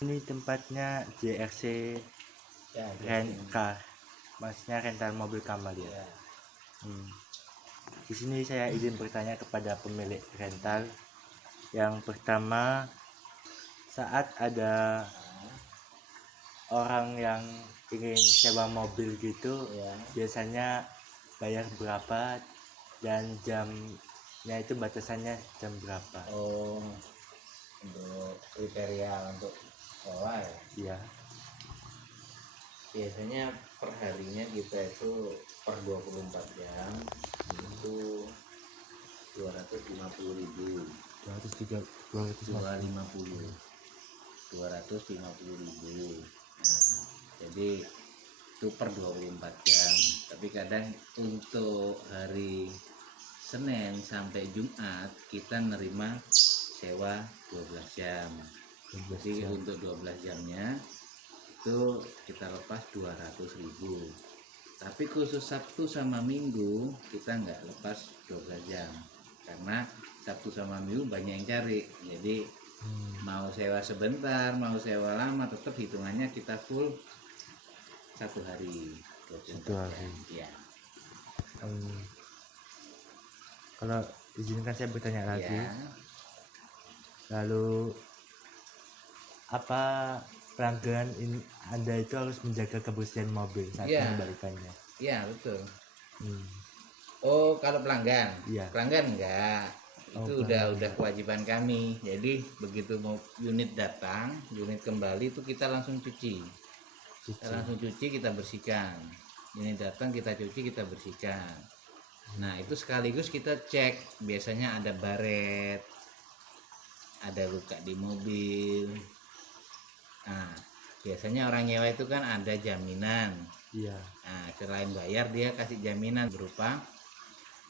Ini tempatnya JRC Ya, Rent Car, maksudnya rental mobil Kamal ya. ya. Di sini saya izin bertanya kepada pemilik rental. Yang pertama, saat ada orang yang ingin sewa mobil gitu, Ya. biasanya bayar berapa dan jamnya itu batasannya jam berapa? Oh, untuk kriteria untuk sewa ya. Iya. Biasanya perharinya kita itu per 24 jam itu 250.000. 250.000. Nah, jadi itu per 24 jam. Tapi kadang untuk hari Senin sampai Jumat kita nerima sewa 12 jam. Jadi untuk 12 jamnya itu kita lepas 200.000. Tapi khusus Sabtu sama Minggu kita nggak lepas 12 jam karena Sabtu sama Minggu banyak yang cari. Jadi mau sewa sebentar, mau sewa lama, tetap hitungannya kita full 1 hari. 1 hari. Ya. Kalau izinkan saya bertanya lagi, Ya. lalu apa pelanggan ini Anda itu harus menjaga kebersihan mobil saat Ya. mengembalikannya? Ya, betul. Hmm. Oh, kalau pelanggan? Iya. Pelanggan enggak. Oh, Itu udah kewajiban kami. Jadi begitu mau unit datang, unit kembali itu kita langsung cuci. Kita langsung cuci, kita bersihkan. Unit datang kita cuci, kita bersihkan. Nah, itu sekaligus kita cek. Biasanya ada baret, ada luka di mobil. Nah, biasanya orang nyewa itu kan ada jaminan. Iya. Nah, selain bayar dia kasih jaminan berupa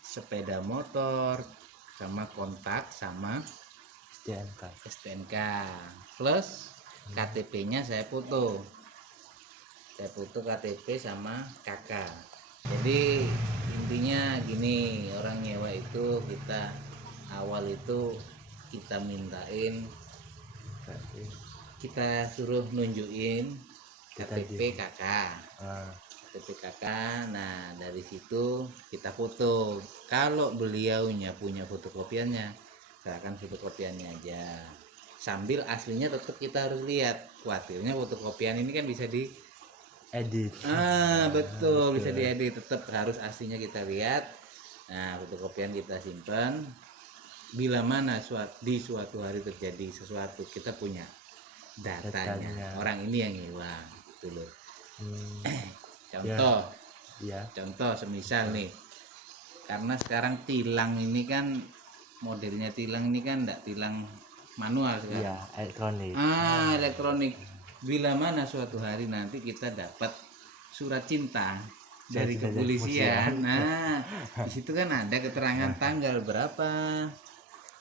sepeda motor sama kontak sama STNK plus KTP-nya saya foto KTP sama KK. Jadi intinya gini, orang nyewa itu kita awal itu kita mintain, kita suruh nunjukin KTP KK. KTP KK. Nah, dari situ kita foto. Kalau beliaunya punya fotokopiannya, silakan fotokopiannya aja. Sambil aslinya tetap kita harus lihat. Khawatirnya fotokopian ini kan bisa di edit. Betul, bisa diedit. Tetap harus aslinya kita lihat. Nah, fotokopian kita simpan. Bila mana di suatu hari terjadi sesuatu, kita punya datanya. Orang ini yang hilang, gitu loh. Contoh, contoh semisal nih, karena sekarang tilang ini kan modelnya tilang ini kan enggak tilang manual sekarang. Iya, elektronik. Elektronik. Bila mana suatu hari nanti kita dapat surat cinta dari kepolisian, nah di situ kan ada keterangan tanggal berapa,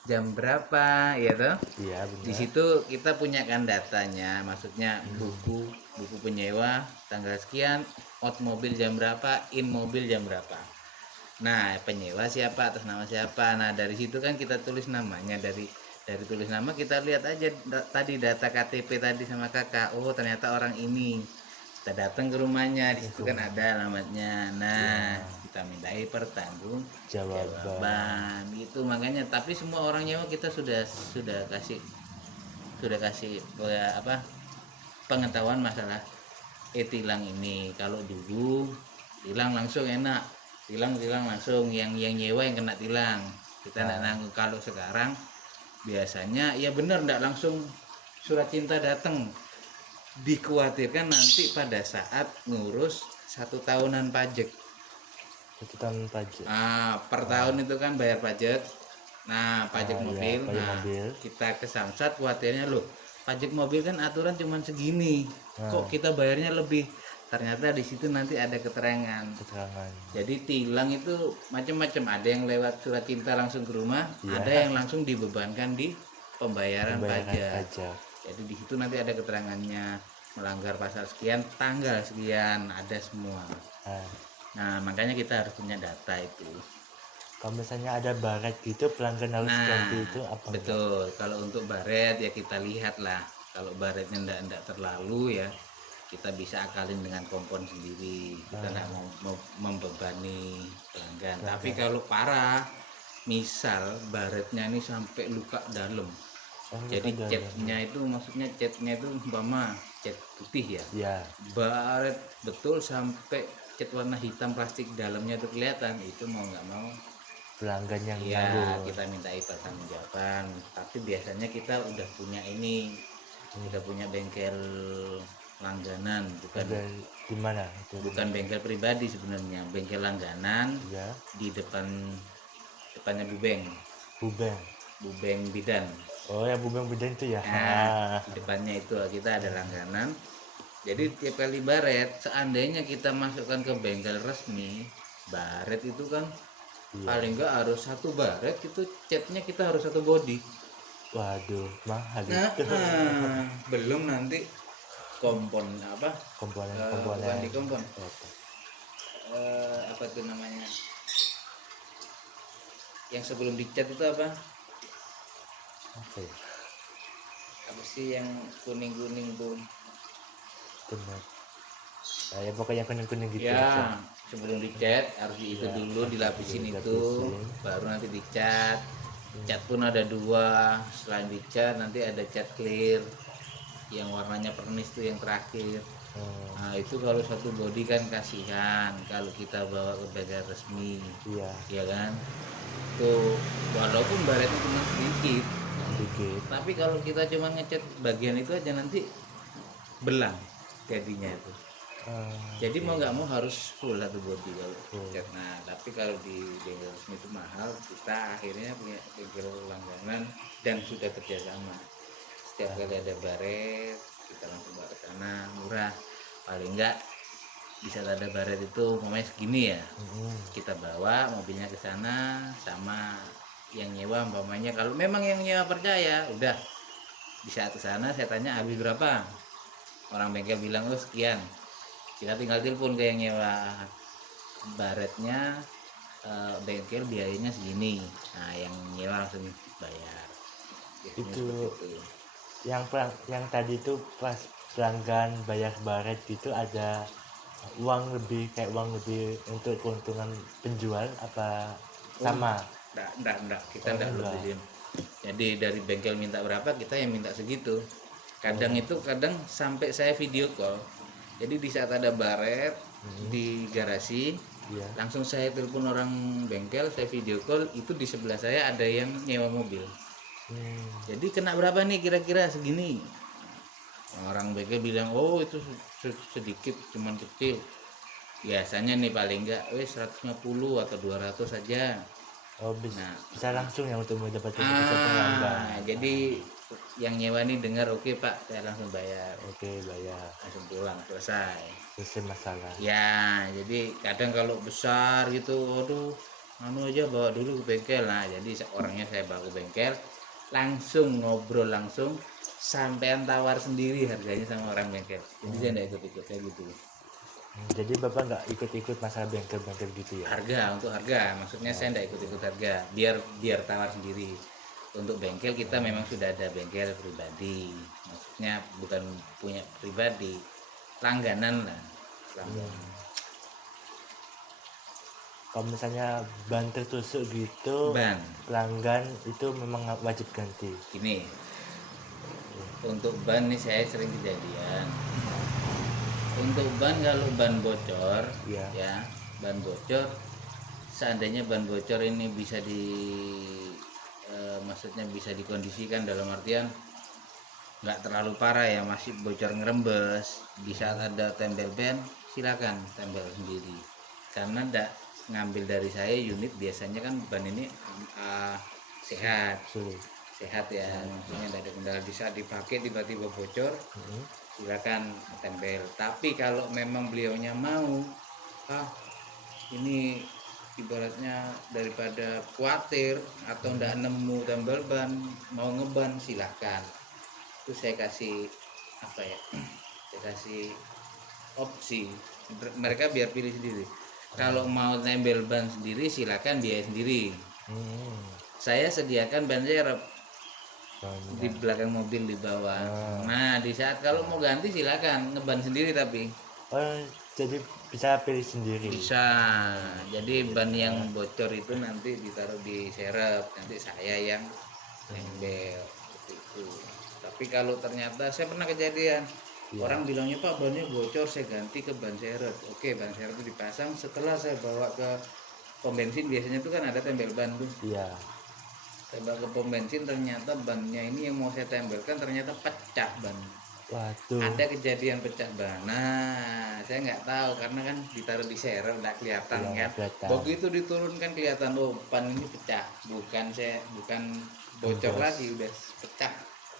jam berapa, ya toh? Iya, benar. Di situ kita punya kan datanya, maksudnya buku penyewa tanggal sekian, out mobil jam berapa, in mobil jam berapa. Nah, penyewa siapa, atas nama siapa. Nah, dari situ kan kita tulis namanya. Dari tulis nama kita lihat aja tadi data KTP tadi sama kakak. Oh, ternyata orang ini. Kita datang ke rumahnya, di situ kan ada alamatnya. Nah, kita mintai pertanggung jawaban. Itu makanya, tapi semua orang nyewa kita sudah kasih pengetahuan masalah tilang ini. Kalau dulu tilang langsung enak, tilang langsung yang nyewa yang kena tilang, kita tidak nanggung. Kalau sekarang biasanya ya benar tidak langsung surat cinta datang, dikhawatirkan nanti pada saat ngurus 1 tahunan pajak. 1 tahun pajak. Per tahun itu kan bayar pajak. Nah, pajak mobil. Mobil. Kita ke Samsat, khawatirnya loh, pajak mobil kan aturan cuma segini, kok kita bayarnya lebih. Ternyata di situ nanti ada keterangan. Jadi tilang itu macam-macam, ada yang lewat surat cinta langsung ke rumah, ada yang langsung dibebankan di pembayaran pajak. Jadi di situ nanti ada keterangannya, melanggar pasal sekian, tanggal sekian, ada semua. Nah, makanya kita harus punya data itu. Kalau misalnya ada baret gitu, pelanggan harus ganti itu apa? Betul. Kalau untuk baret ya kita lihat lah. Kalau baretnya ndak terlalu ya, kita bisa akalin dengan kompon sendiri. Kita nggak mau membebani pelanggan. Tapi kalau parah, misal baretnya ini sampai luka dalam, jadi catnya itu maksudnya catnya itu umpama cat putih ya, ya baret betul sampai cat warna hitam plastik dalamnya itu kelihatan, itu mau nggak mau pelanggan yang ya nanggung. kita minta pertanggungjawaban. Tapi biasanya kita udah punya ini, kita punya bengkel langganan, bukan Di mana itu? bukan bengkel pribadi sebenarnya, bengkel langganan Ya, di depannya Bubeng. Bubeng Bidan. Oh ya, Bubeng Bidan itu ya. Nah, di depannya itu kita ada langganan. Jadi tiap kali baret, seandainya kita masukkan ke bengkel resmi, baret itu kan paling enggak harus satu baret itu catnya kita harus satu body. Waduh, mahal Nah, itu. belum nanti kompon apa? Komponen Bukan di kompon. Apa? Apa itu namanya? Yang sebelum dicat itu apa? Apa ya? Apa sih yang kuning-kuning tuh? Benar. Nah, ya pokoknya kuning-kuning gitu Ya, aja. sebelum dicat harus itu Ya, dulu dilapisin itu, dilapisin. baru nanti dicat. Cat pun ada dua, selain dicat nanti ada cat clear yang warnanya pernis tuh yang terakhir. Hmm, Nah itu kalau satu body kan kasihan kalau kita bawa ke bengkel resmi, iya, ya kan? Tuh walaupun baretnya cuma sedikit, sedikit. tapi kalau kita cuma ngecat bagian itu aja nanti belang jadinya itu. Jadi mau nggak mau harus full satu body kalau cat. Nah tapi kalau di bengkel resmi itu mahal, kita akhirnya punya bengkel langganan dan sudah kerjasama. Setiap kali ada baret kita langsung bawa ke sana, murah. Paling enggak bisa ada baret itu umpamanya segini ya, kita bawa mobilnya ke sana sama yang nyewa umpamanya. Kalau memang yang nyewa percaya, udah bisa ke sana, saya tanya habis berapa, orang bengkel bilang oh sekian, kita tinggal telepon ke yang nyewa baretnya, bengkel biayanya segini, nah yang nyewa langsung bayar. Biasanya Itu seperti itu. yang tadi itu pas pelanggan bayar baret itu ada uang lebih, kayak uang lebih untuk keuntungan penjual apa sama? Enggak, kita enggak berlebihan. Jadi dari bengkel minta berapa, kita yang minta segitu. Kadang itu kadang sampai saya video call. Jadi di saat ada baret di garasi, Iya. langsung saya telepon orang bengkel, saya video call, itu di sebelah saya ada yang nyewa mobil. Jadi kena berapa nih kira-kira segini. Orang bengkel bilang, oh itu sedikit, cuman kecil. Biasanya nih paling enggak 150 atau 200 saja. Oh, bisa, Nah, bisa langsung ya untuk mendapatkan pelanggan. jadi yang nyewa nih dengar, oke Pak, saya langsung bayar, Oke, bayar. langsung pulang, selesai. Selesai masalah. Ya, jadi kadang kalau besar gitu, aduh, anu aja bawa dulu ke bengkel. Nah, jadi orangnya saya bawa ke bengkel, langsung ngobrol langsung, sampean tawar sendiri harganya sama orang bengkel. Jadi saya nggak ikut-ikut kayak gitu. Jadi bapak nggak ikut-ikut masalah bengkel-bengkel gitu ya? Untuk harga, maksudnya saya nggak ikut-ikut harga, biar tawar sendiri. Untuk bengkel kita memang sudah ada bengkel pribadi, maksudnya bukan punya pribadi, langganan lah, langganan. Kalau misalnya ban tertusuk gitu, Ban pelanggan itu memang wajib ganti. ini untuk ban nih saya sering kejadian. Untuk ban, kalau ban bocor, Iya. ya ban bocor, seandainya ban bocor ini bisa maksudnya bisa dikondisikan dalam artian nggak terlalu parah ya, masih bocor ngerembes, di saat ada tempel ban silakan tempel sendiri, karena nggak ngambil dari saya unit, biasanya kan ban ini sehat ya, maksudnya tidak ada kendala. Di saat dipakai tiba-tiba bocor, silakan tempel. Tapi kalau memang beliaunya mau, ini ibaratnya daripada khawatir atau ndak nemu tambal ban, mau ngeban, silahkan. Itu saya kasih apa ya, saya kasih opsi, mereka biar pilih sendiri. Kalau mau nembel ban sendiri, silakan biaya sendiri. Saya sediakan ban serep, di belakang mobil di bawah. Nah di saat kalau mau ganti silakan ngeban sendiri tapi Oh, jadi bisa pilih sendiri. bisa. Jadi ban yang bocor itu nanti ditaruh di serep, nanti saya yang nembel seperti itu. Tapi kalau ternyata saya pernah kejadian orang bilangnya Pak bannya bocor, saya ganti ke ban serep. Oke, ban serep itu dipasang. Setelah saya bawa ke pom bensin, biasanya tuh kan ada tempel ban tuh. Iya. Saya bawa ke pom bensin, ternyata bannya ini yang mau saya tempelkan ternyata pecah ban. Waduh. Ada kejadian pecah ban. Nah, saya nggak tahu karena kan ditaruh di serep nggak kelihatan Iya, kan. kelihatan. Begitu diturunkan kelihatan oh ban ini pecah, bukan bocor Gembos. lagi, udah pecah.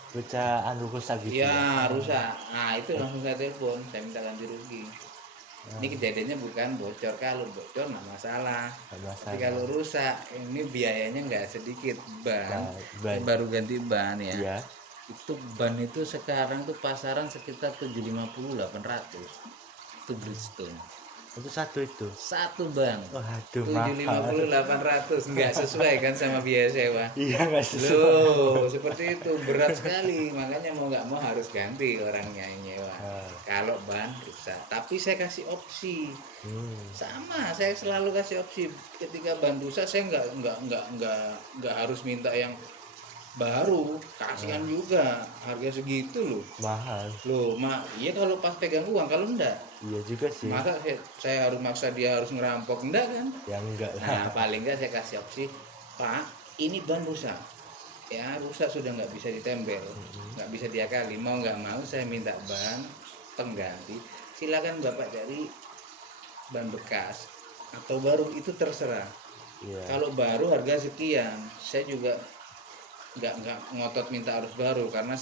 Baca anu rusak gitu ya. Iya, rusak. Nah, itu langsung saya telepon, saya minta ganti rugi. Ini kejadiannya bukan bocor, kalau bocor nggak masalah. Nggak Tapi masalah. kalau rusak, ini biayanya nggak sedikit. Ban, Ban. saya baru ganti ban ya. Iya. Itu ban itu sekarang tuh pasaran sekitar 750-800. Itu Bridgestone. Itu satu itu. Satu ban. Waduh, 750-800 nggak sesuai kan sama biaya sewa. Iya, nggak sesuai. Loh, seperti itu berat sekali, makanya mau nggak mau harus ganti orangnya yang nyewa. Kalau ban rusak, tapi saya kasih opsi. Sama, saya selalu kasih opsi. Ketika ban rusak, saya nggak harus minta yang baru, kasihan juga, harga segitu loh. Mahal. Loh, iya kalau pas pegang uang, kalau enggak, Iya juga sih. masa saya harus maksa dia harus ngerampok, enggak kan? Ya enggak lah. Nah, paling enggak saya kasih opsi, Pak, ini ban rusak. Ya, rusak sudah nggak bisa ditempel, nggak bisa diakali. Mau nggak mau saya minta ban pengganti. Silakan Bapak cari ban bekas atau baru, itu terserah. Iya. Kalau baru harga sekian, saya juga nggak ngotot minta harus baru karena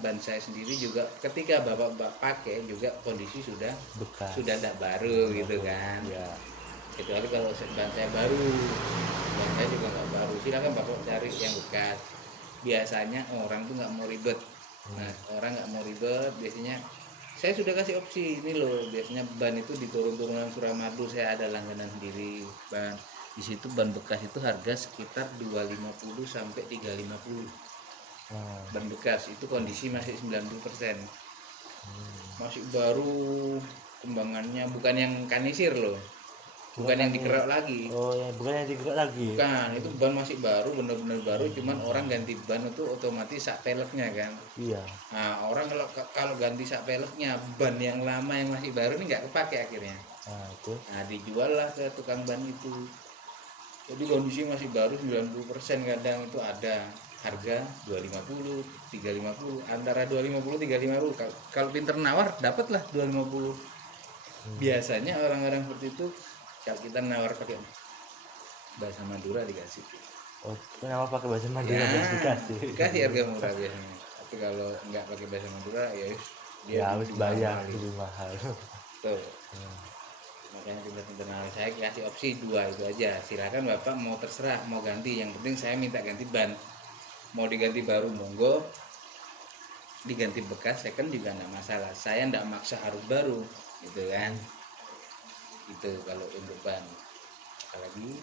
ban saya sendiri juga ketika bapak pakai juga kondisi sudah Bekas. tidak baru gitu kan. Iya. Kecuali kalau ban saya baru, ban saya juga nggak baru, silakan bapak cari yang bekas. Biasanya orang tuh nggak mau ribet. Nah, orang nggak mau ribet biasanya saya sudah kasih opsi ini loh. Biasanya ban itu di turun-turunan Suramadu saya ada langganan sendiri ban. Di situ ban bekas itu harga sekitar 250 sampai 350. Ban bekas itu kondisi masih 90%. Masih baru, kembangannya bukan yang kanisir loh. Bukan yang dikerok lagi. Oh, ya bukan yang digerak lagi. Bukan, itu ban masih baru, benar-benar baru, cuman orang ganti ban itu otomatis sak peleknya kan. Iya. Nah, orang kalau ganti sak peleknya, ban yang lama yang masih baru ini nggak kepake akhirnya. Nah, itu. Nah, dijual lah ke tukang ban itu. Jadi kondisi masih baru 90%, kadang itu ada harga 250, 350, antara 250 350. Kalau pinter nawar dapatlah 250. Biasanya orang-orang seperti itu kalau kita nawar pakai bahasa Madura dikasih. Oh, kenapa pakai bahasa Madura Ya, dikasih? dikasih harga murah biasanya. Tapi kalau nggak pakai bahasa Madura ya Ya harus dijual bayar mahal. lebih mahal. Tuh. Makanya pinter-pinter nawar, saya kasih opsi 2 itu aja. Silakan Bapak mau terserah mau ganti, yang penting saya minta ganti ban. Mau diganti baru monggo, diganti bekas second juga enggak masalah. Saya enggak maksa harus baru gitu kan. Itu kalau untuk ban. Apalagi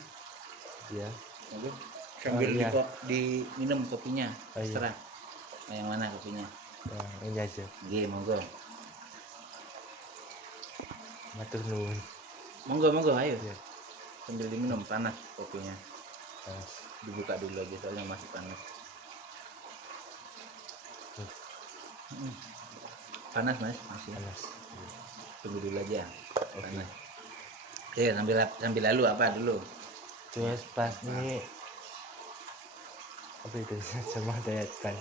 Iya. monggo sambil iya. diminum kopinya. Oh, iya. Terserah. Mau yang mana kopinya? Nah, ini aja. Nggih, monggo. Matur nuwun. Monggo ayo. Iya. Sambil diminum, panas kopinya. Nah, Dibuka dulu aja soalnya masih panas. Panas Mas, masih. panas. Tunggu dulu aja. Panas. Oke, sambil lalu apa dulu? Terus pas ini apa itu sama daya kan.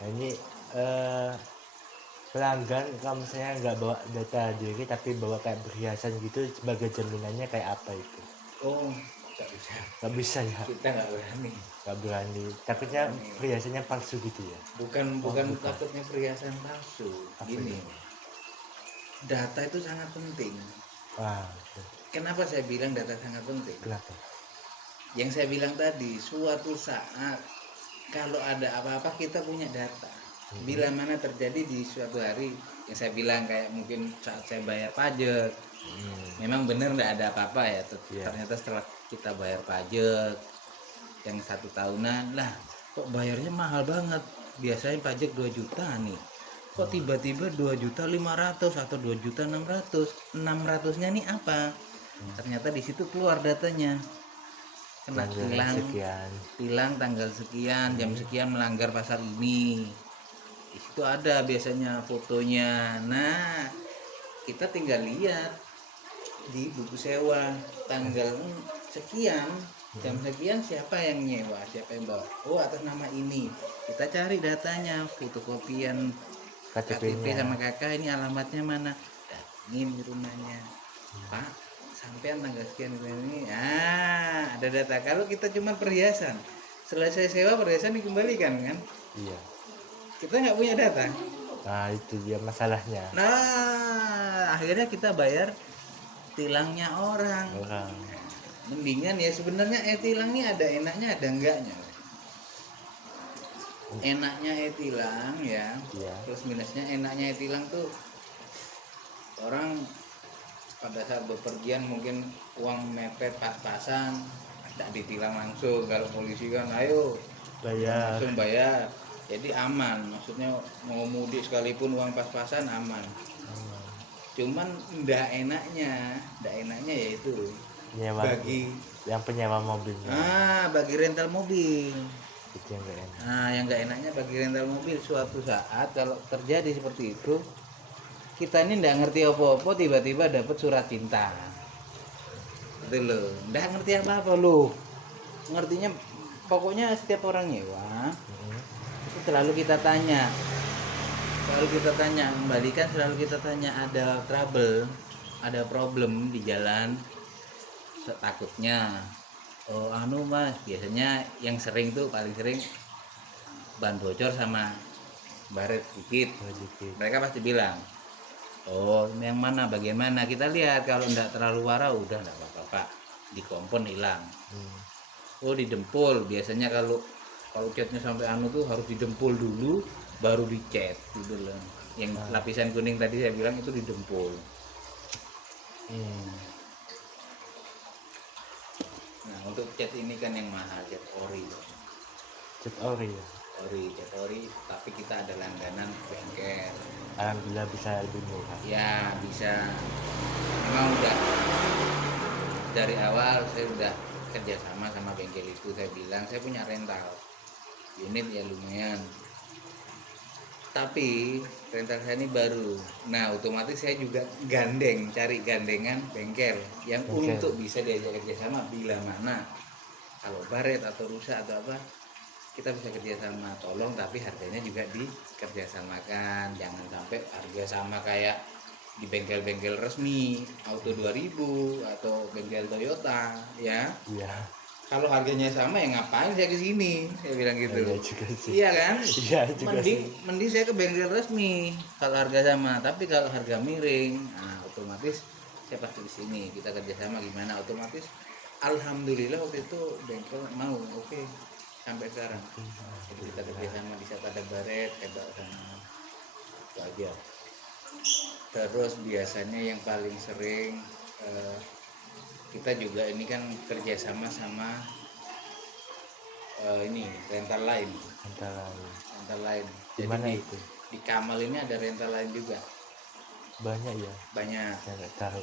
Nah, ini pelanggan kalau misalnya nggak bawa data diri tapi bawa kayak perhiasan gitu sebagai jaminannya kayak apa itu? Oh, nggak bisa. Nggak bisa ya, Kita nggak berani. nggak berani. Takutnya perhiasannya palsu gitu ya. Bukan takutnya perhiasan palsu. Apa Gini, itu? data itu sangat penting. Wah, Kenapa saya bilang data sangat penting? kenapa? Yang saya bilang tadi, suatu saat kalau ada apa-apa kita punya data. Bila mana terjadi di suatu hari, yang saya bilang kayak mungkin saat saya bayar pajak, Memang bener nggak ada apa-apa ya. Iya. Ternyata setelah kita bayar pajak yang 1 tahunan lah, kok bayarnya mahal banget. Biasanya pajak 2 juta nih, kok tiba-tiba 2.500.000 atau 2.600.000. 600-nya nih apa? Ternyata di situ keluar datanya, kena Pelanggaran sekian. tilang tanggal sekian, jam sekian melanggar pasal ini. Di situ ada biasanya fotonya. Nah, kita tinggal lihat di buku sewa tanggal sekian, jam sekian, siapa yang nyewa, siapa yang bawa, oh atas nama ini. Kita cari datanya, fotokopian KTP KTP-nya. sama kakak, ini alamatnya mana, datengin di rumahnya, Pak sampean tanggal sekian ini. Ada data. Kalau kita cuma perhiasan, selesai sewa perhiasan dikembalikan kan, Iya. kita nggak punya data. Nah itu dia masalahnya. Nah akhirnya kita bayar tilangnya orang. Mendingan ya sebenarnya tilang ini ada enaknya ada enggaknya. Enaknya tilang ya, Iya. plus minusnya. Enaknya tilang tuh orang pada saat bepergian mungkin uang mepet pas-pasan, tidak ditilang langsung. Kalau polisi kan ayo Bayar. langsung bayar, jadi aman. Maksudnya mau mudik sekalipun uang pas-pasan aman. Cuman ndak enaknya yaitu Nyewa. bagi Yang penyewa mobilnya. bagi rental mobil. Itu yang gak enak. Yang nggak enaknya bagi rental mobil, suatu saat kalau terjadi seperti itu, kita ini ndak ngerti apa-apa, tiba-tiba dapat surat cinta. Itu loh, ndak ngerti apa-apa loh. Ngertinya pokoknya setiap orang nyewa itu selalu kita tanya, kembalikan, selalu kita tanya ada trouble, ada problem di jalan, takutnya mas, biasanya yang sering tuh paling sering ban bocor sama baret sedikit. Mereka pasti bilang, oh ini yang mana, bagaimana, kita lihat. Kalau enggak terlalu parah udah enggak apa-apa Pak, di kompon hilang. Oh didempul, biasanya kalau catnya sampai tuh harus didempul dulu baru dicat gitu loh. Yang lapisan kuning tadi saya bilang itu didempul. Nah untuk cat ini kan yang mahal, cat ori. Cat ori ya. Cat ori, tapi kita ada langganan bengkel. Alhamdulillah bisa lebih murah. Ya bisa. Memang udah dari awal saya udah kerjasama sama bengkel itu. Saya bilang saya punya rental unit ya lumayan, tapi rental saya ini baru. Nah otomatis saya juga cari gandengan bengkel yang untuk bisa diajak kerjasama bila mana kalau baret atau rusak atau apa, kita bisa kerjasama. Tolong tapi harganya juga dikerjasamakan, jangan sampai harga sama kayak di bengkel-bengkel resmi Auto 2000 atau bengkel Toyota ya. Iya. Kalau harganya sama ya ngapain saya ke sini, saya bilang gitu. Iya juga sih. Iya kan? Iya juga mending saya ke bengkel resmi kalau harga sama. Tapi kalau harga miring, otomatis saya pasti di sini. Kita kerjasama gimana? Otomatis alhamdulillah waktu itu bengkel mau oke sampai sekarang. Jadi kita kerjasama di saat ada baret, hebat sama itu aja. Terus biasanya yang paling sering kita juga ini kan kerjasama sama ini rental lain. Gimana Jadi itu? di Kamal ini ada rental lain juga. Banyak ya. Banyak. Saya nggak tahu.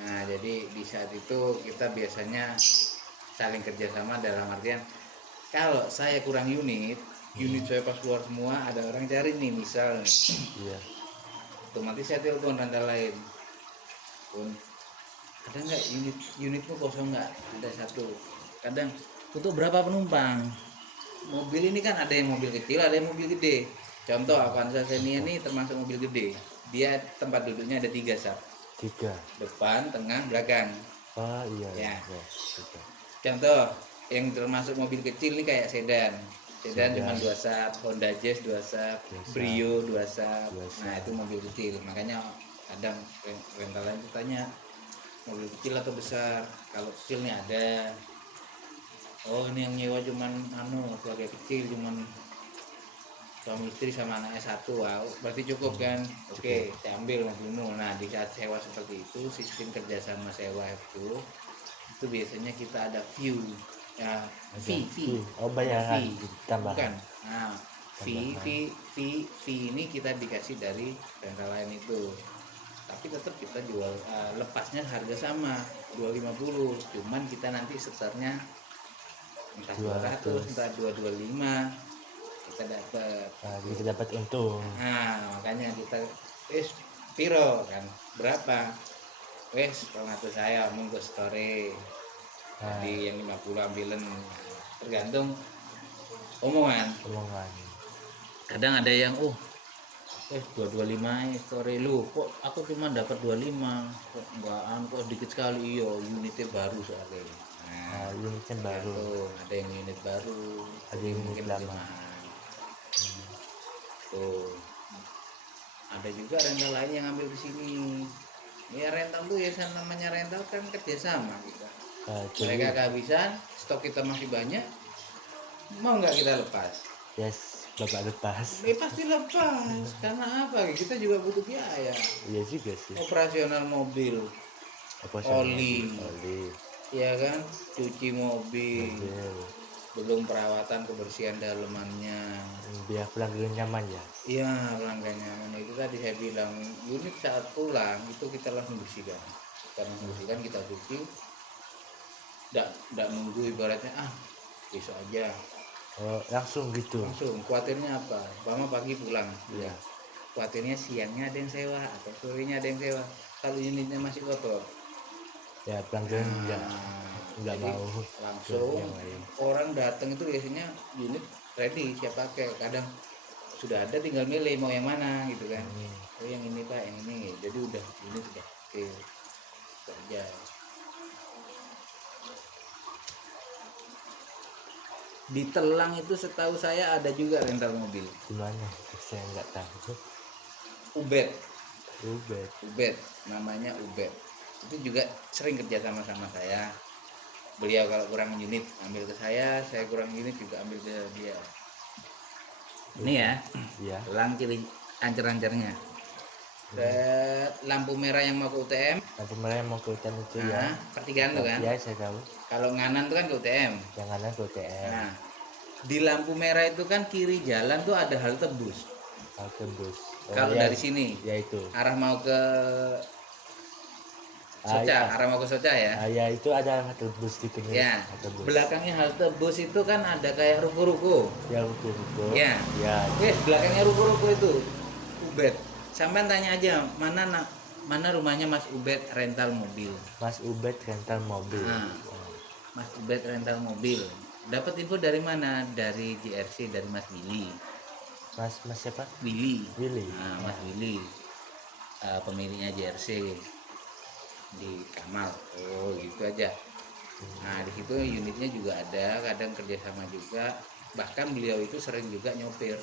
Nah jadi di saat itu kita biasanya saling kerjasama dalam artian kalau saya kurang unit saya pas keluar semua ada orang cari nih misal. Iya. Otomatis saya telepon rental lain. Ada nggak unitmu kosong nggak? Ada satu. Kadang untuk berapa penumpang? Mobil ini kan ada yang mobil kecil, ada yang mobil gede. Contoh Avanza Xenia ini termasuk mobil gede. Dia tempat duduknya ada 3 sak. 3. Depan, tengah, belakang. Oh iya. Ya. Iya. Contoh yang termasuk mobil kecil ini kayak sedan. Sedan cuma 2 sak, Honda Jazz 2 sak, Brio 2 sak. Nah itu mobil kecil. Makanya kadang rentalan itu tanya mobil kecil atau besar. Kalau kecil nih ada, oh ini yang nyewa cuman keluarga kecil cuman suami istri sama anaknya satu, wow, berarti cukup kan? Oke, saya ambil mobilmu. Nah, di saat sewa seperti itu, sistem kerjasama sewa itu biasanya kita ada view, ya, Ada fee, oh ada bayaran fee, tambahan. bukan. Nah, fee ini kita dikasih dari rental lain itu. Tapi tetap kita jual, lepasnya harga sama 250, cuman kita nanti seternya entah 200, 200. entah 225 kita dapat. Nah, kita dapat untung. Nah, makanya kita piro kan berapa, kalau ngatur saya omong ke story, Nah, jadi yang 50 ambilan, tergantung omongan. omongan. Kadang ada yang 225 story lu, kok aku cuma dapat 25, kok kok dikit sekali. Iya, unitnya baru soalnya. Nah, unitnya baru. Ada yang unit baru, Ada yang unit mungkin lama. lebih mahal. Tuh, ada juga rental lain yang ambil di sini. Ya rental tuh ya namanya rental kan kerjasama kita. Nah, Mereka jadi kehabisan, stok kita masih banyak, mau nggak kita lepas? yes, bapak lepas. Pasti lepas. Karena apa? Kita juga butuh biaya. Iya juga sih. Operasional mobil, oli, oli, ya kan, cuci mobil, mobil. belum perawatan kebersihan dalemannya. Biar pelanggan nyaman ya. Iya, pelanggannya. Nah, itu tadi saya bilang, unit saat pulang itu kita langsung bersihkan. Kita langsung bersihkan, kita cuci. Nggak nunggu ibaratnya besok aja. Oh, langsung gitu. Langsung. Khawatirnya apa? Mama pagi pulang. Iya. Khawatirnya siangnya ada yang sewa atau sorenya ada yang sewa. Kalau unitnya masih kotor, Ya pelanggan nggak jadi mau langsung yang lain. orang datang itu biasanya unit ready siap pakai. Kadang sudah ada, tinggal milih mau yang mana gitu kan. Oh yang ini pak, yang ini. Jadi udah unit udah oke saja. Di Telang itu setahu saya ada juga rental mobil. Gimana? Saya nggak tahu. Ubed, Ubed. namanya Ubed. Itu juga sering kerja sama saya. Beliau kalau kurang unit ambil ke saya kurang unit juga ambil ke dia. Ini ya, Iya. Telang kiri ancer-ancernya. Lampu merah yang mau ke UTM. Lampu merah yang mau ke hutan itu ya. Pertigaan tuh kan. Ya saya tahu. Kalau nganan tuh kan ke UTM. Jangan ke UTM. Nah, di lampu merah itu kan kiri jalan tuh ada halte bus. Halte bus. Kalau ya, dari sini ya itu. arah mau ke Soca, ya. arah mau ke Soca ya. Ya itu ada halte bus gitu nih. Ya, Halte bus. belakangnya halte bus itu kan ada kayak ruko-ruko. Ya ruko-ruko. Ya. Ya. Belakangnya ruko-ruko itu Ubed. Sampai tanya aja mana rumahnya Mas Ubed rental mobil. Mas Ubed rental mobil. Mas Ubed rental mobil. Dapat info dari mana? Dari JRC, dari Mas Willy. Mas siapa? Willy. Willy. Mas Willy. Pemiliknya JRC di Kamal. Oh, gitu aja. Nah, di situ unitnya juga ada, kadang kerjasama juga. Bahkan beliau itu sering juga nyopir.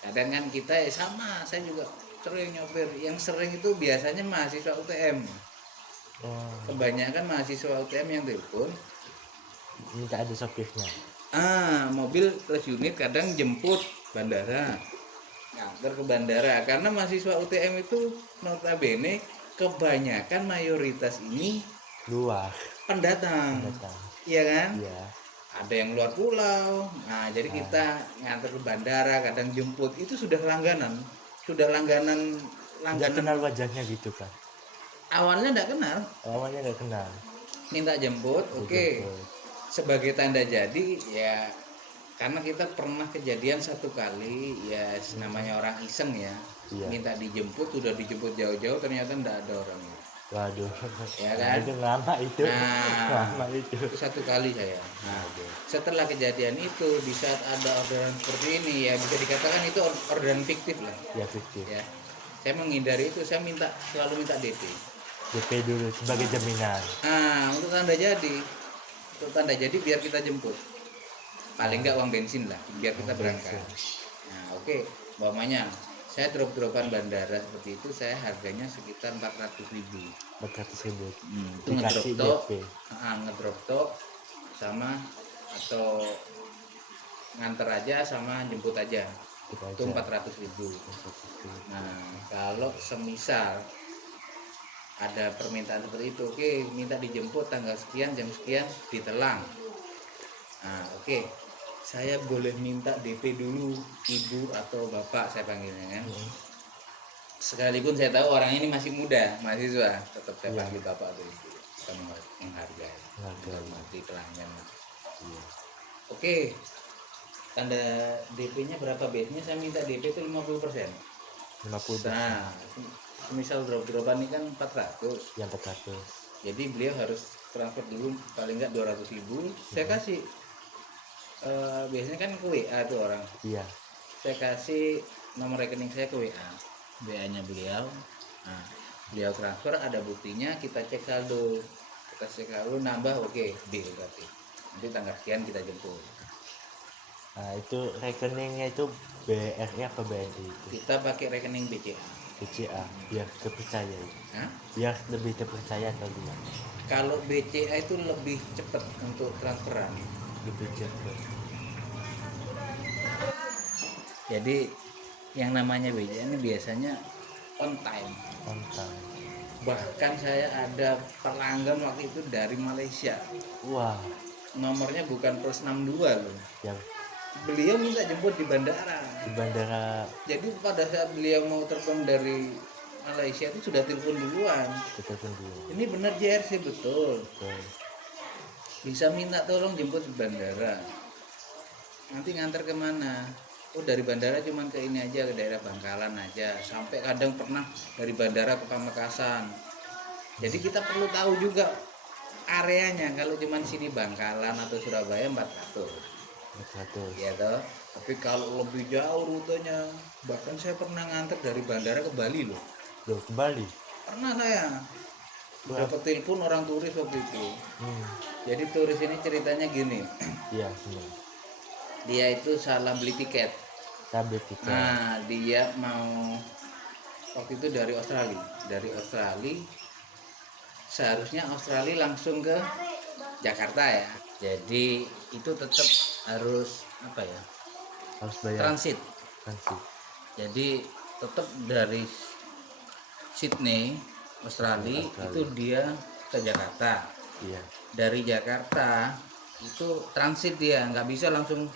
Kadang kan kita sama, saya juga sering nyopir. Yang sering itu biasanya mahasiswa UTM. Kebanyakan mahasiswa UTM yang telepon minta ada sopirnya. Mobil plus unit kadang jemput bandara, nganter ke bandara. Karena mahasiswa UTM itu notabene kebanyakan mayoritas ini luar pendatang. Iya kan? Iya. Ada yang luar pulau. Nah, jadi kita nganter ke bandara, kadang jemput, itu sudah langganan. Nggak kenal wajahnya gitu kan? Awalnya nggak kenal. Minta jemput, oke. Sebagai tanda jadi ya, karena kita pernah kejadian satu kali ya, namanya orang iseng ya. Iya. Minta dijemput, udah dijemput jauh-jauh, ternyata nggak ada orangnya. Waduh, ya kan? Itu lama itu. Lama itu. Itu satu kali saya. Nah, setelah kejadian itu, di saat ada orderan seperti ini ya, bisa dikatakan itu orderan fiktif lah. Ya fiktif. Ya. Saya menghindari itu, saya selalu minta DP. DP dulu sebagai jaminan. Untuk tanda jadi biar kita jemput. Paling nggak uang bensin lah, biar kita berangkat. Nah, oke. Umpamanya saya drop-dropan bandara seperti itu, saya harganya sekitar 400.000. 400.000. Itu ngedrop tok sama atau nganter aja sama jemput aja Gitu itu aja. 400.000. Nah kalau semisal ada permintaan seperti itu, oke minta dijemput tanggal sekian jam sekian di Telang. Nah oke, saya boleh minta DP dulu ibu atau bapak saya panggilnya kan. Sekalipun saya tahu orang ini masih muda, mahasiswa, tetap saya Iya. panggil bapak atau ibu. Kita menghargai, menghormati pelanggan. Iya. Oke, tanda DP-nya berapa? Biasanya saya minta DP itu 50%. 50 Nah, misal drop-dropan ini kan 400. yang 400. Jadi beliau harus transfer dulu paling nggak 200.000. Saya kasih biasanya kan ke WA tuh orang. Iya. Saya kasih nomor rekening saya ke WA. WA-nya beliau. Nah, beliau transfer ada buktinya, kita cek saldo. Kita cek saldo nambah oke, deal berarti. Nanti tanggal sekian kita jemput. Nah, itu rekeningnya itu BRI apa BNI itu? Kita pakai rekening BCA. BCA biar terpercaya itu. Hah? Biar lebih terpercaya atau gimana? Kalau BCA itu lebih cepat untuk transferan. Lebih cepat. Jadi yang namanya BCA ini biasanya on time. On time. Bahkan saya ada pelanggan waktu itu dari Malaysia. Wah, Nomornya bukan plus 62 loh. yang Beliau minta jemput di bandara. di bandara Jadi pada saat beliau mau terbang dari Malaysia itu sudah telepon duluan. kita tunggu. Ini benar JRC betul. Betul. Bisa minta tolong jemput di bandara. Nanti nganter kemana? Oh dari bandara cuman ke ini aja, ke daerah Bangkalan aja. Sampai kadang pernah dari bandara ke Pamekasan. Jadi kita perlu tahu juga areanya. Kalau cuman sini Bangkalan atau Surabaya 400. 400. Ya toh. Tapi kalau lebih jauh rutenya, bahkan saya pernah nganter dari bandara ke Bali loh. Loh, ke Bali. Pernah saya dapat telepon orang turis waktu itu. Jadi turis ini ceritanya gini, Iya, benar. dia itu salah beli tiket. Sambil kita. Nah dia mau waktu itu dari Australia, seharusnya Australia langsung ke Jakarta ya. Jadi itu tetap harus apa ya? Harus bayar Transit. transit. Jadi tetap dari Sydney, Australia, itu dia ke Jakarta. Iya. Dari Jakarta itu transit dia, nggak bisa langsung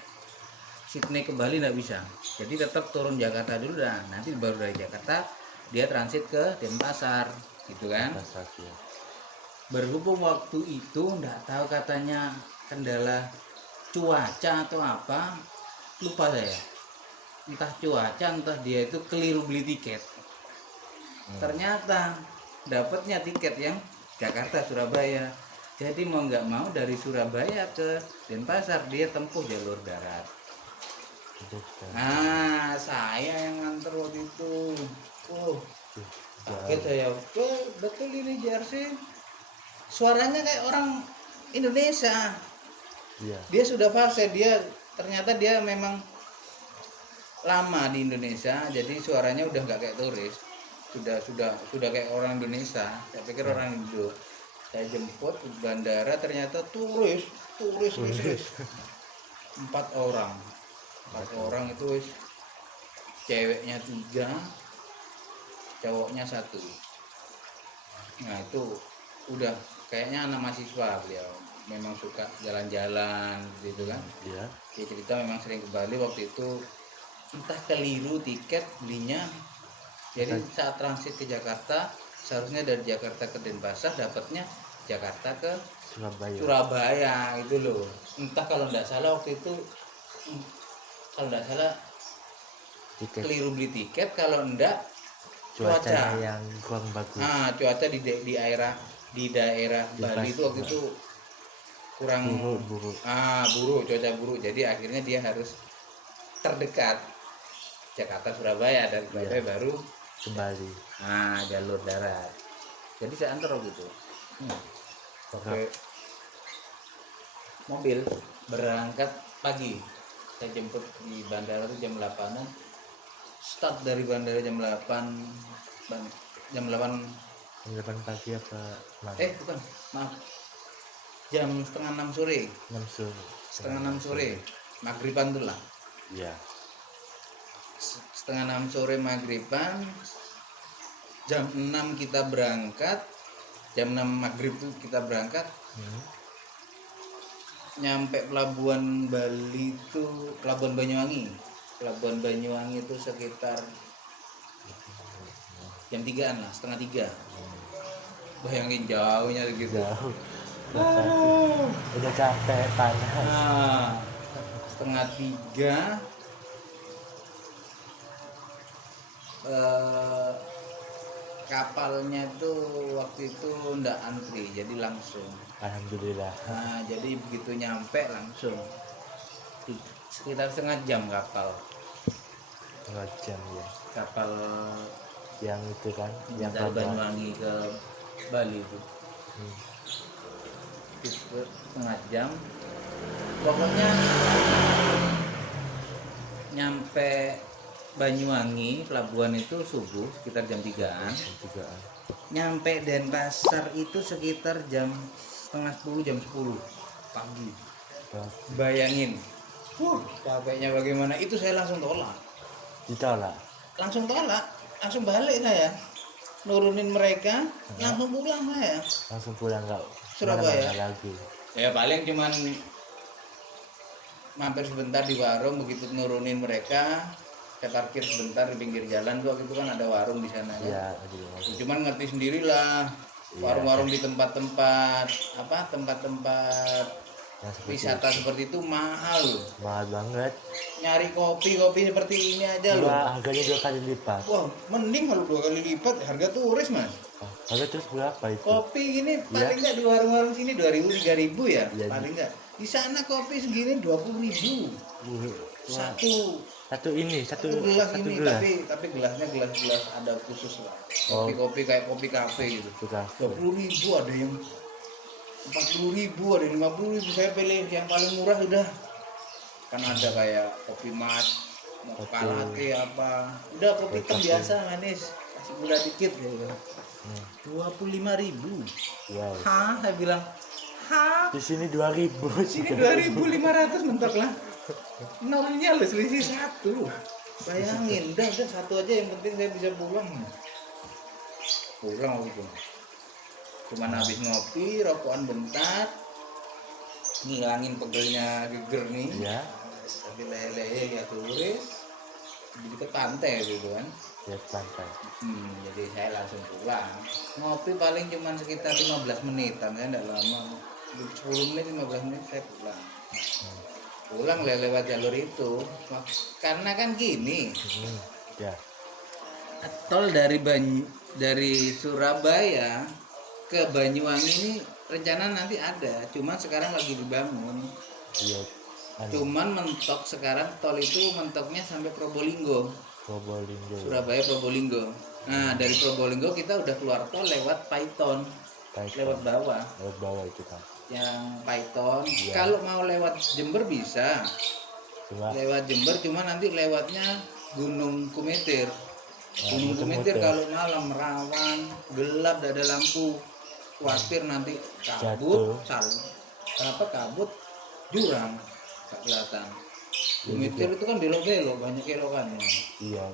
Sydney ke Bali, nggak bisa. Jadi tetap turun Jakarta dulu dah. Nanti baru dari Jakarta dia transit ke Denpasar, gitu kan? Pasar ya. Berhubung waktu itu nggak tahu katanya kendala cuaca atau apa, lupa saya. Entah cuaca, entah dia itu keliru beli tiket. Ternyata dapatnya tiket yang Jakarta Surabaya. Jadi mau nggak mau dari Surabaya ke Denpasar dia tempuh jalur darat. Betul. Nah saya yang nganter waktu itu. Kaget saya. Betul ini jersey. Suaranya kayak orang Indonesia. Iya. Dia sudah fase, dia ternyata dia memang lama di Indonesia, jadi suaranya udah nggak kayak turis, sudah kayak orang Indonesia. Saya pikir orang Indo. Saya jemput di bandara, ternyata turis. 4 orang itu ceweknya 3, cowoknya 1. Nah itu udah kayaknya anak mahasiswa beliau, memang suka jalan-jalan gitu kan. Iya. Dia cerita memang sering ke Bali waktu itu, entah keliru tiket belinya. Jadi saat transit ke Jakarta, seharusnya dari Jakarta ke Denpasar, dapatnya Jakarta ke Surabaya itu loh. Entah kalau nggak salah waktu itu, kalau nggak salah Tiket. keliru beli tiket, kalau enggak Cuacanya yang kurang bagus. Cuaca di daerah Bali itu waktu itu kurang buruk. cuaca buruk. Jadi akhirnya dia harus terdekat Jakarta Surabaya, dan Surabaya baru Kembali. jalur darat. Jadi saya antar gitu. Pakai mobil berangkat pagi. Saya jemput di bandara itu jam 8-an. Start dari bandara jam 8 Jam 8 pagi apa malam? bukan, maaf. Jam setengah 6 sore. 6 sore. Setengah 6 sore. maghriban tuh lah, Iya. setengah 6 sore maghriban, jam 6 kita berangkat, jam 6 maghrib tuh kita berangkat, nyampe pelabuhan Bali itu pelabuhan Banyuwangi itu sekitar jam 3-an lah, setengah 3. Bayangin jauhnya gitu. Jauh. Udah capek, panas. Nah, setengah 3 kapalnya tuh waktu itu ndak antri, jadi langsung. Alhamdulillah. Nah, jadi begitu nyampe langsung sekitar setengah jam kapal 2 jam ya. kapal Yang itu kan, yang dari kabar. Banyuwangi ke Bali itu. Hmm. Itu setengah jam. Pokoknya nyampe Banyuwangi pelabuhan itu subuh sekitar jam 3-an. Juga. Nyampe Denpasar itu sekitar jam setengah 10, jam 10 pagi. Bayangin, capeknya bagaimana? Itu saya langsung tolak, Ditolak. langsung balik saya, nurunin mereka, langsung pulang saya. Langsung pulang nggak Surabaya. kemana-mana lagi. Ya paling cuman mampir sebentar di warung, begitu nurunin mereka, saya parkir sebentar di pinggir jalan tuh, waktu itu kan ada warung di sana kan. Iya, aduh. Cuman ngerti sendirilah, warung-warung di tempat-tempat Yang seperti wisata seperti itu mahal loh. mahal banget. Nyari kopi seperti ini aja loh. Harganya 2 kali lipat. Wah, mending kalau 2 kali lipat harga turis, Mas. Harga terus berapa itu? Kopi gini paling enggak di warung-warung sini 2.000 3.000 ya, Iya, paling enggak. Di sana kopi segini 20.000. Satu Satu gelas satu ini, gelas. tapi gelasnya gelas ada khusus lah. Oh. Kopi kayak kopi kafe gitu. Sudah. 20.000, ada yang 40.000, ada yang 50.000. Saya pilih yang paling murah sudah. Kan ada kayak kopi mat, mocha latte apa. Udah kopi hitam biasa manis, kasih gula dikit gitu. 25.000. Wow. Hah, saya bilang, hah? Di sini 2.000. Sini 2.500 mentok lah. Nolnya loh selisih 1. Bayangin, udah satu aja, yang penting saya bisa pulang gitu. Cuman habis ngopi, rokokan bentar, ngilangin pegelnya geger nih. Iya. Sambil lele-lele ya turis di dekat pantai gitu kan. Lihat pantai. Jadi saya langsung pulang. Ngopi paling cuma sekitar 15 menitan ya, enggak lama. 10 menit 15 menit saya pulang. Pulang lewat jalur itu. Karena kan gini, Ya. tol dari Surabaya ke Banyuwangi ini rencana nanti ada, cuman sekarang lagi dibangun. Iya. Cuman mentok sekarang tol itu mentoknya sampai Probolinggo. Probolinggo. Surabaya Probolinggo. Nah, dari Probolinggo kita udah keluar tol lewat Paiton, lewat bawah. Lewat bawah itu kan. Yang Paiton. Iya. Kalau mau lewat Jember bisa. Cuma Lewat Jember, cuma nanti lewatnya Gunung Kumitir. Gunung Kumitir kalau malam rawan, gelap, tidak ada lampu. Khawatir nanti kabut, kabut, jurang, tak kelihatan. Kumitir itu kan belok-belok, banyak kelokannya. iya.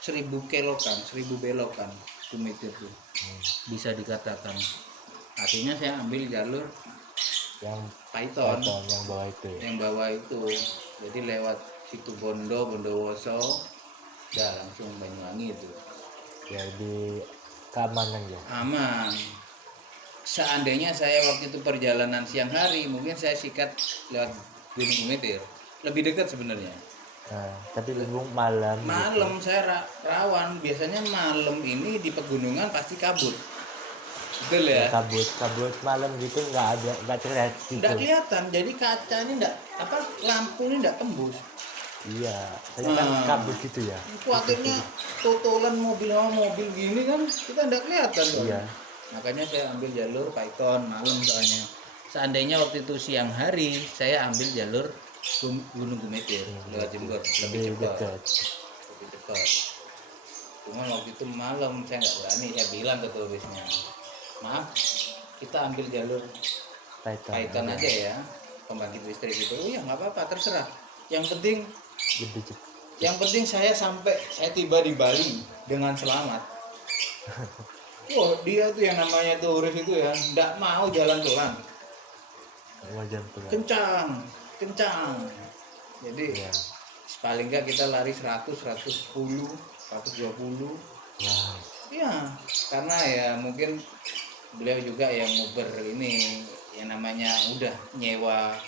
1000 belokan Kumitir itu. Bisa dikatakan. Artinya saya ambil jalur Yang Paiton, yang bawah itu. yang bawah itu. Jadi lewat situ Bondowoso, ya langsung Banyuwangi itu. Ya di keamanan ya. Aman. Seandainya saya waktu itu perjalanan siang hari, mungkin saya sikat lewat Gunung Kumitir. Lebih dekat sebenarnya. Nah, tapi lebih malam. Malam saya rawan. Biasanya malam ini di pegunungan pasti kabut. Betul ya? Kabut malam gitu nggak terlihat gitu. Nggak kelihatan. Jadi kaca ini lampu ini nggak tembus. Iya, saya kan kabut gitu ya. Khawatirnya totolan mobil sama mobil gini kan kita nggak kelihatan kan. Iya. Makanya saya ambil jalur Paiton malam soalnya. Seandainya waktu itu siang hari, saya ambil jalur Gunung Kumitir lewat Jember, lebih cepat. Lebih cepat. Cuma waktu itu malam saya nggak berani, saya bilang ke turisnya, maaf, kita ambil jalur Paiton aja ya, pembangkit listrik itu. Oh ya nggak apa-apa, terserah. yang penting lebih cepat. saya tiba di Bali dengan selamat. Wah, dia tuh yang namanya turis itu ya nggak mau jalan pelan, Wajar pelan. kencang. Jadi Ya. paling nggak kita lari 100, 110, 120. Wah, Ya, karena ya mungkin beliau juga yang nguber ini yang namanya udah nyewa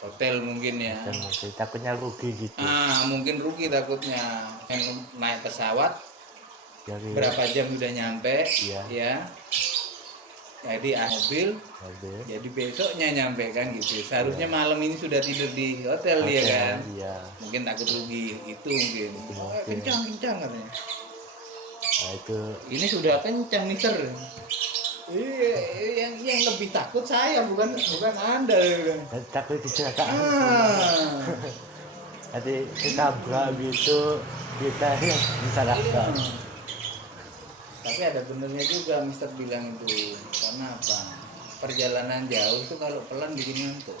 hotel mungkin ya. dan mungkin takutnya rugi gitu. Mungkin rugi takutnya. Yang naik pesawat Dari berapa jam udah nyampe, Iya. ya. Jadi mobil, mobil. jadi besoknya nyampe kan gitu. Seharusnya malam ini sudah tidur di hotel dia kan. Iya. Mungkin takut rugi itu mungkin. Mungkin. Kencang katanya. Nah, itu Ini sudah kencang mister. Iya, yang lebih takut saya bukan Anda kan. takut kecelakaan. Nanti ketabrak gitu, kita yang disalahkan. Tapi ada benernya juga Mister bilang itu. Karena apa? Perjalanan jauh itu kalau pelan bikin ngantuk.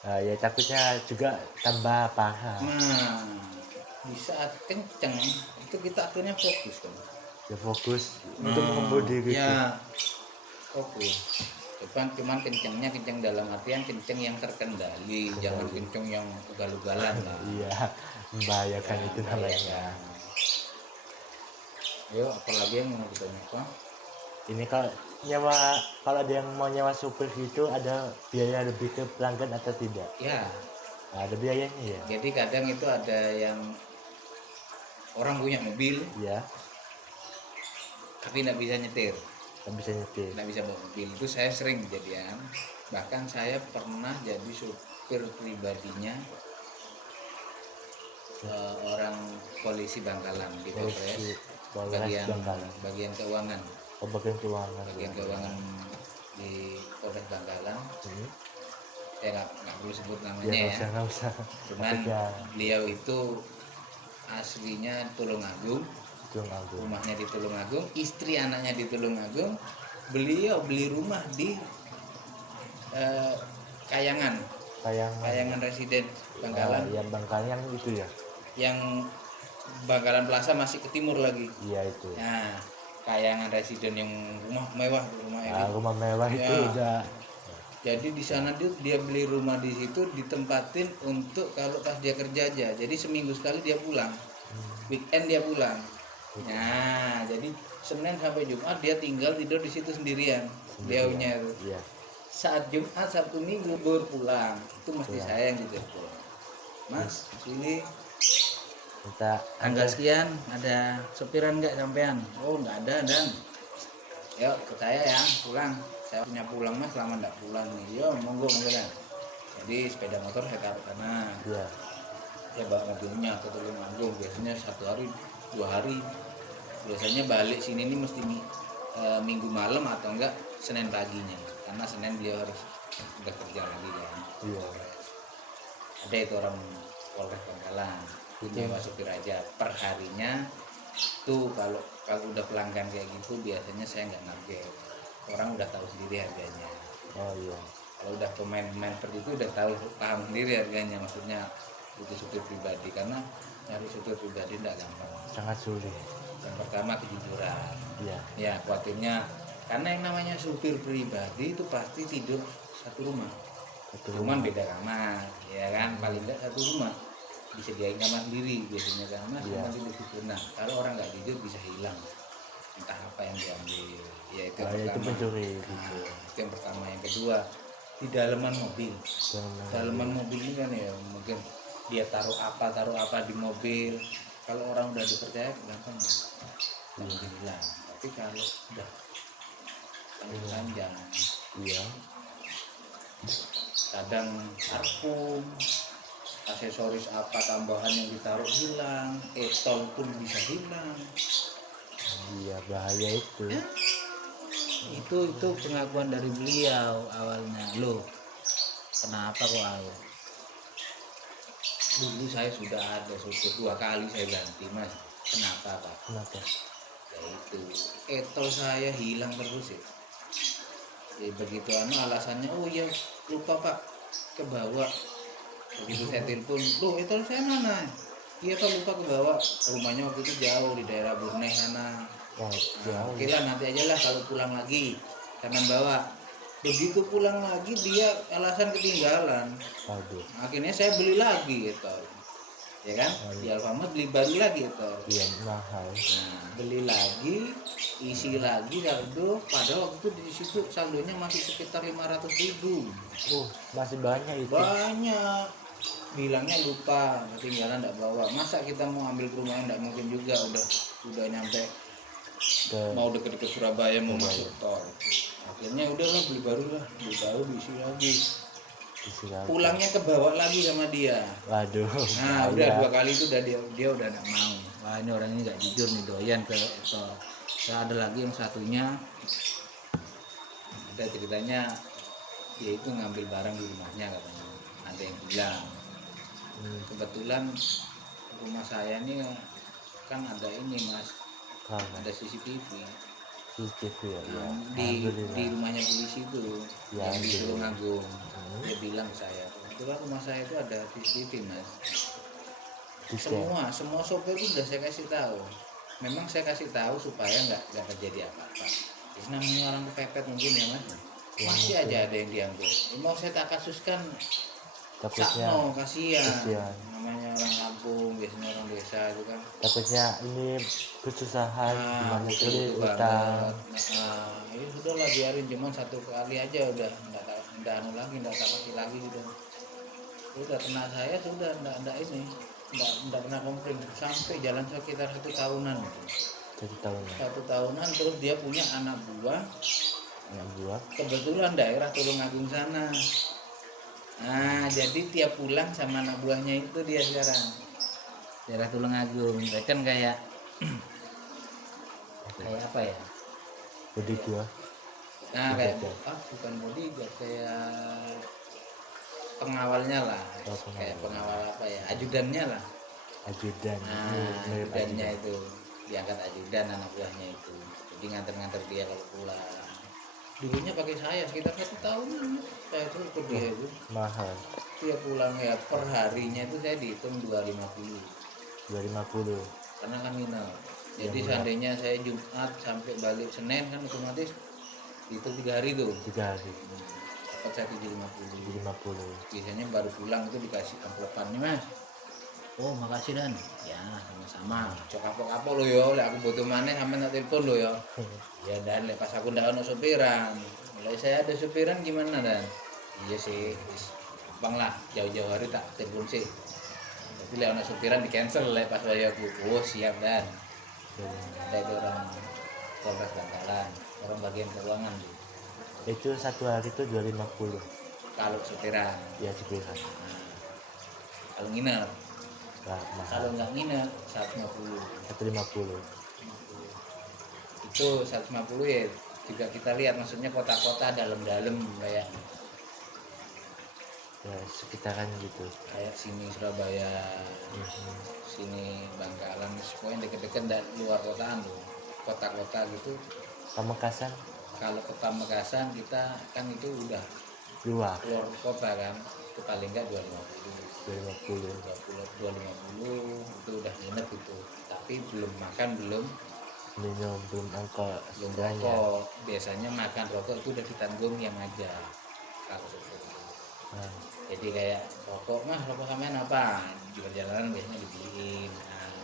Nah, ya takutnya juga tambah parah. Nah, di saat kenceng itu kita akhirnya fokus kan. Ya fokus untuk mengemudi gitu. Ya, fokus. Cuman kencengnya kenceng dalam artian kenceng yang terkendali, jangan kenceng yang ugal-ugalan lah. Iya, membahayakan itu namanya. Yo, apalagi yang mau kita nyewa? Ini kalau ada yang mau nyewa supir gitu, ada biaya lebih ke pelanggan atau tidak? Ya, Nah, ada biayanya ya. jadi kadang itu ada yang orang punya mobil Iya, tapi nggak bisa nyetir, nggak bisa nyetir. nggak bisa bawa mobil. Itu saya sering kejadian. Bahkan saya pernah jadi supir pribadinya orang polisi Bangkalan di Polres. Polres Bangkalan. bagian keuangan Bagian keuangan. bagian keuangan di Polres Bangkalan. Saya nggak perlu sebut namanya Ya, ya, nggak usah. cuman Ya. beliau itu aslinya Tulungagung, Tulungagung. rumahnya di Tulungagung, istri anaknya di Tulungagung. Beliau beli rumah di Kayangan residen Bangkalan, Ya Bangkalan yang itu ya. yang Bangkalan Plaza masih ke timur lagi. Iya itu. Nah, Kayangan residen yang rumah mewah, Rumah mewah itu Ya. udah. Jadi di sana dia beli rumah di situ, ditempatin untuk kalau pas dia kerja aja. Jadi seminggu sekali dia pulang, weekend dia pulang. Nah, jadi Senin sampai Jumat dia tinggal tidur di situ sendirian. Beliaunya itu. Iya. Saat Jumat, Sabtu, Minggu baru pulang. Itu mesti saya yang ditelepon. Mas, sini Kita tanggal sekian ada sopiran nggak sampean? Oh, nggak ada dan. Yuk ke saya ya pulang. Saya punya pulang mas, lama nggak pulang nih. Yo monggo kan. Jadi sepeda motor saya taruh sana. Iya. Saya bawa mobilnya ke Tulungagung. Biasanya 1 hari 2 hari. Biasanya balik sini nih mesti minggu malam atau enggak Senin paginya. Karena Senin beliau harus udah kerja lagi kan. Iya. Ada itu orang Polres Bangkalan. Nyewa supir aja per harinya tuh. Kalau udah pelanggan kayak gitu biasanya saya nggak ngarget, orang udah tahu sendiri harganya. Oh iya. Kalau udah pemain-pemain seperti itu udah tahu, paham sendiri harganya, maksudnya itu supir pribadi. Karena nyari supir pribadi tidak gampang. Sangat sulit. Yang pertama kejujuran Iya. ya, khawatirnya karena yang namanya supir pribadi itu pasti tidur satu rumah. Cuman beda kamar ya kan, paling nggak satu rumah disediain kamar sendiri biasanya kan, mas Iya. nanti di situ. Nah kalau orang nggak jujur bisa hilang entah apa yang diambil, ya itu yang Itu pertama. pencuri Nah, gitu. itu yang pertama. Yang kedua, di dalaman mobil. Dalaman mobil ini kan ya mungkin dia taruh apa di mobil. Kalau orang udah dipercaya gampang nggak mungkin hilang. Tapi kalau udah panjang, Iya. kadang parfum, aksesoris apa tambahan yang ditaruh hilang, etol pun bisa hilang. Iya, bahaya itu. Ya, itu pengakuan dari beliau awalnya. Loh, kenapa kok aku? Dulu saya sudah ada supir 2 kali saya ganti mas. Kenapa pak? Kenapa? Ya itu etol saya hilang terus ya. Ya begitu alasannya, oh iya lupa pak, kebawa Begitu saya telepon, loh itu saya mana? Iya Pak, lupa ke bawah, rumahnya waktu itu jauh di daerah Burneh sana. Wah, Nah, jauh. oke lah nanti aja lah kalau pulang lagi, jangan bawa. Begitu pulang lagi dia alasan ketinggalan. Waduh. Akhirnya saya beli lagi gitu, ya kan? Di Alfamart beli baru lagi gitu. Iya, mahal. Nah, beli lagi, isi lagi saldo. Pada waktu itu di situ saldonya masih sekitar 500.000. Masih banyak itu. Banyak. Bilangnya lupa, ketinggalan enggak bawa. Masa kita mau ambil ke rumah enggak mungkin juga, udah nyampe Ke mau deket-deket Surabaya mau masuk tol. Akhirnya udahlah beli baru diisi lagi. istilah. Pulangnya kebawa lagi sama dia. Waduh. Nah, udah bahaya. 2 kali itu udah dia udah enggak mau. Wah, ini orang ini nggak jujur nih, doyan ke tol. Terus ada lagi yang satunya, ada ceritanya dia itu ngambil barang di rumahnya katanya. Ada yang bilang. Kebetulan rumah saya ini kan ada ini Mas, Kalau ada CCTV. CCTV ya. Nah, di Alhamdulillah. rumahnya polisi itu Ya, yang di alhamdulillah. Tulungagung. Dia bilang ke saya, kebetulan rumah saya itu ada CCTV Mas. Dicek. Semua sopir itu udah saya kasih tahu. Memang saya kasih tahu supaya nggak terjadi apa-apa. Jadi namanya orang kepepet mungkin ya Mas. Masih aja ada yang diambil. Mau saya tak kasuskan, Takutnya sakno kasihan. kasihan. Namanya orang kampung, biasanya orang desa itu kan. takutnya ini kesusahan gimana Betul kali itu utang. banget. Ya sudahlah biarin, cuman 1 kali aja udah enggak anu lagi, enggak tak kasih lagi gitu. Udah kena saya sudah enggak ini. Enggak pernah komplain sampai jalan sekitar 1 tahunan gitu. Jadi tahun 1 tahunan terus dia punya anak buah yang buat kebetulan daerah Tulungagung sana. Nah, jadi tiap pulang sama anak buahnya itu dia sekarang daerah Tulungagung. Kan kayak kayak apa ya? jadi gua Nah, kayak bukan bodyguard, kayak pengawalnya lah. Oh, pengawal. Kayak pengawal apa ya? Ajudannya lah. ajudan. Nah, Mirip ajudannya ajudan. itu diangkat ajudan anak buahnya itu. Jadi nganter-nganter dia kalau pulang. Dulunya pakai saya sekitar 1 tahunan saya itu ikut dia itu. Mahal. Dia pulang ya per harinya itu saya dihitung 250 250. karena kan nginep. Jadi seandainya saya Jumat sampai balik Senin kan otomatis itu 3 hari tuh 3 hari dapat saya 750. 750. Biasanya baru pulang itu dikasih amplopan nih Mas. Oh makasih Dan. Ya sama-sama. Cok kapok-kapok lo yo, lek aku butuh maneh sampe tak telepon lo yo. Ya Dan, lek pas aku ndak ono sopiran. Mulai saya ada sopiran gimana Dan? Iya sih, gampang lah. Jauh-jauh hari tak telepon sih. Tapi lek ono sopiran di cancel lek pas saya aku. Oh siap Dan. Ada itu orang Polres Bangkalan, orang bagian keuangan tuh. Itu 1 hari itu 250 Kalau sopiran. ya sepihak. Nah, kalau nginep. Lah mahal. Kalau nggak nginep 150. 150. Itu 150 ya juga kita lihat, maksudnya kota-kota dalam-dalam kayak Ya sekitaran gitu. sini Surabaya, sini Bangkalan, pokoknya deket-deket dari luar kotaan loh, kota-kota gitu. Pamekasan Kalau ke Pamekasan kita kan itu udah luar keluar kota kan, itu paling nggak 250 250. itu udah nginep itu, tapi belum makan, belum Minum belum angkot belum setidaknya. rokok. Biasanya makan rokok itu udah ditanggung yang aja kalau seperti itu. Nah, Jadi kayak rokok sampean apa di perjalanan biasanya dibeliin. Nah,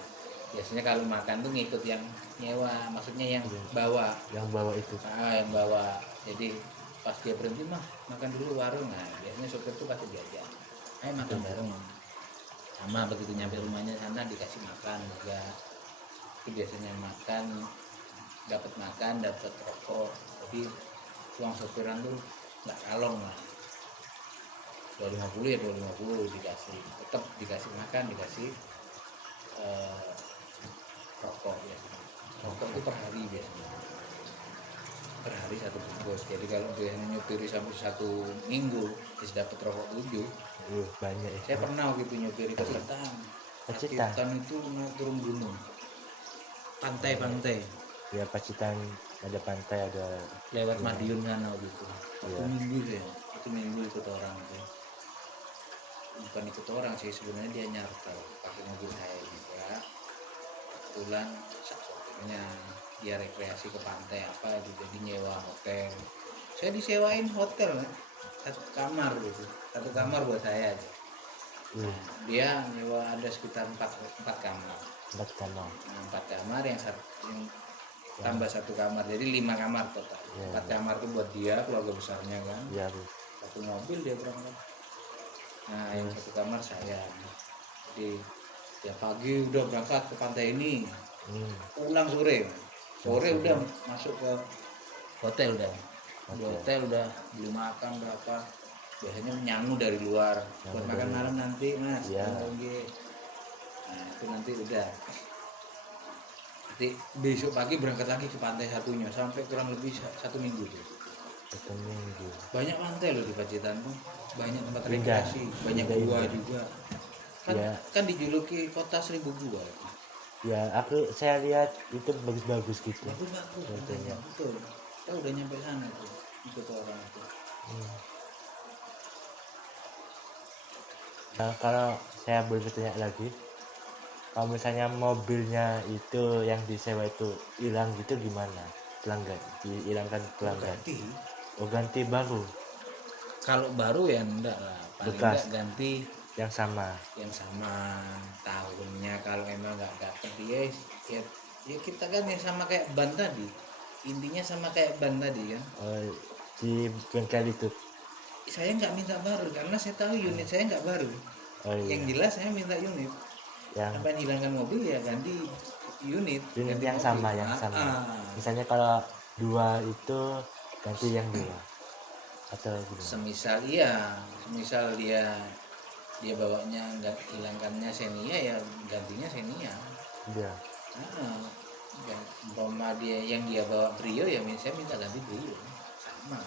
biasanya kalau makan tuh ngikut yang nyewa, maksudnya yang bawa. yang bawa itu Yang bawa. Jadi pas dia berhenti makan dulu warung. Nah biasanya sopir tuh pasti diajak, ayo makan bareng. Sama begitu nyampe rumahnya sana dikasih makan juga. Itu biasanya makan, dapat rokok. Jadi uang sopiran tuh nggak kalong lah. 250 ya 250 dikasih, tetap dikasih makan, dikasih rokok ya. Rokok itu per hari biasanya, per hari 1 bungkus. Jadi kalau biasanya nyupiri sampai 1 minggu terus dapat rokok 7. banyak ya. Saya pernah gitu nyupiri ke Pacitan. Pacitan itu mau turun gunung, pantai Ya Pacitan ada pantai, ada lewat Madiun sana gitu. Iya. 1 minggu ya, 1 minggu ikut orang itu. bukan ikut orang sih, sebenarnya dia nyarter pakai mobil saya juga. Kebetulan sopirnya dia rekreasi ke pantai apa itu, jadi nyewa hotel. Saya disewain hotel kan, satu kamar gitu, satu kamar buat saya aja. Wih, Dia nyewa ada sekitar empat kamar. 4 kamar. Nah, 4 kamar yang tambah satu kamar, jadi 5 kamar total. Ya, 4 kamar tuh buat dia, keluarga besarnya kan. ya Bu. Satu mobil dia berangkat. Nah, yang satu kamar saya. Jadi tiap pagi udah berangkat ke pantai ini, pulang sore. Sore udah masuk ke hotel udah. Di hotel udah beli makan berapa. Biasanya nyanggu dari luar buat makan malam nanti mas. Iya. Nah itu nanti udah. Nanti besok pagi berangkat lagi ke pantai satunya sampai kurang lebih 1 minggu tuh. Ketemu Bu. Banyak pantai loh di Pacitan tuh, banyak tempat Indah. rekreasi, banyak Indah, gua indah. juga. Kan, Ya. kan dijuluki kota 1000 gua. Ya, saya lihat itu bagus-bagus gitu. Bagus Contohnya. betul. Kita udah nyampe sana tuh, ikut orang itu. Nah, kalau saya boleh bertanya lagi, kalau misalnya mobilnya itu yang disewa itu hilang gitu gimana? Pelanggan, dihilangkan pelanggan. Ganti. Oh, ganti baru Kalau baru ya enggak lah, paling Bekas. enggak ganti yang sama. yang sama tahunnya. Kalau emang nggak dapet dia ya, ya kita kan yang sama kayak ban tadi, intinya sama kayak ban tadi kan. Oh, di bengkel itu. Saya nggak minta baru karena saya tahu unit saya nggak baru. Oh iya. Yang jelas saya minta unit. Yang Apa hilangkan mobil ya ganti unit unit ganti yang mobil. sama, yang sama. Ah. Misalnya kalau 2 itu ganti yang 2 atau gimana? Semisal dia bawanya nggak hilangkannya Xenia ya gantinya Xenia. Iya. Umpama dia bawa Brio ya saya minta ganti Brio sama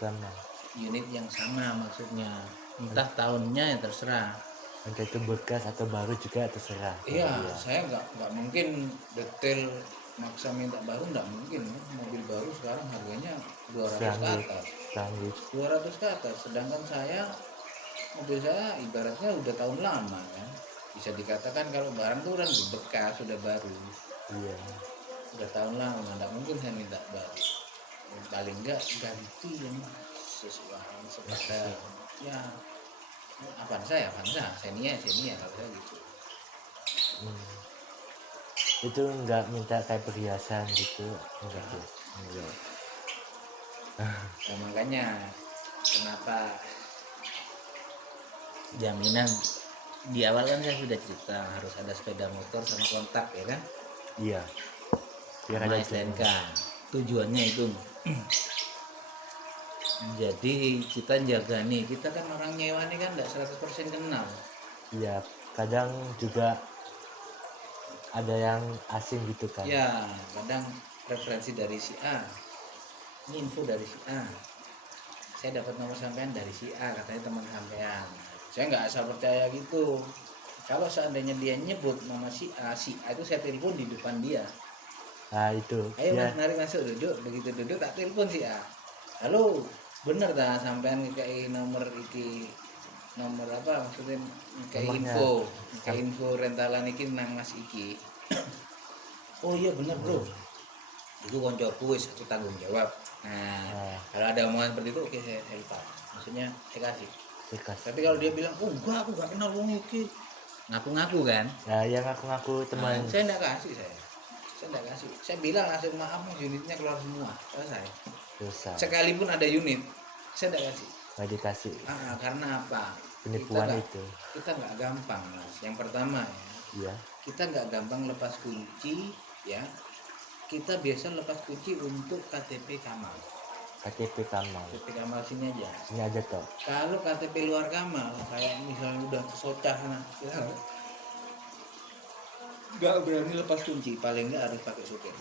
Sama. unit yang sama maksudnya, entah tahunnya ya terserah. Entah itu bekas atau baru juga terserah. Iya, Iya. saya nggak mungkin detail maksa minta baru, nggak mungkin. Mobil baru sekarang harganya 200 ke Sanggup, atas, sanggup. 200 ke atas. Sedangkan mobil saya ibaratnya udah tahun lama kan. Bisa dikatakan kalau barang tuh kan bekas, sudah baru, Iya. udah tahun lama, nggak mungkin saya minta baru. Paling nggak ganti yang sesuai sepada ya Avanza, Xenia kalau saya gitu. Itu enggak minta kayak perhiasan gitu, enggak ya. Enggak. Nah, makanya kenapa jaminan di awal kan saya sudah cerita harus ada sepeda motor sama kontak ya kan, Iya. Biar sama ada STNK. Tujuannya itu. Jadi kita jaga nih, kita kan orang nyewa nih kan nggak 100% kenal. Iya, kadang juga ada yang asing gitu kan. Ya, kadang referensi dari si A, ini info dari si A. Saya dapat nomor sampean dari si A, katanya teman sampean. Saya nggak asal percaya gitu. Kalau seandainya dia nyebut nama si A itu saya telepon di depan dia. Nah, itu. Ayo Ya, mas, mari masuk, duduk. Begitu duduk tak telepon si A. Halo, bener dah sampean kayak nomor apa maksudnya kayak Nomornya. info rentalan iki nang mas iki. Oh iya bener bro, itu koncoku wis aku tanggung jawab. Nah, kalau ada omongan seperti itu oke saya lupa, maksudnya saya kasih. bekas. Tapi kalau dia bilang oh enggak aku gak kenal wong iki, ngaku-ngaku kan. Nah, yang ngaku-ngaku teman. Saya enggak kasih, saya bilang langsung maaf unitnya keluar semua, selesai. Dosa. Sekalipun ada unit saya enggak kasih. Nggak dikasih. Karena apa? Penipuan itu. Kita nggak gampang mas. Yang pertama ya, Iya. kita nggak gampang lepas kunci ya. Kita biasa lepas kunci untuk KTP Kamal. KTP Kamal. KTP Kamal sini aja. Ini aja toh. Kalau KTP luar Kamal, kayak misalnya udah kesocah sana, kita nggak berani lepas kunci. Paling nggak harus pakai supir.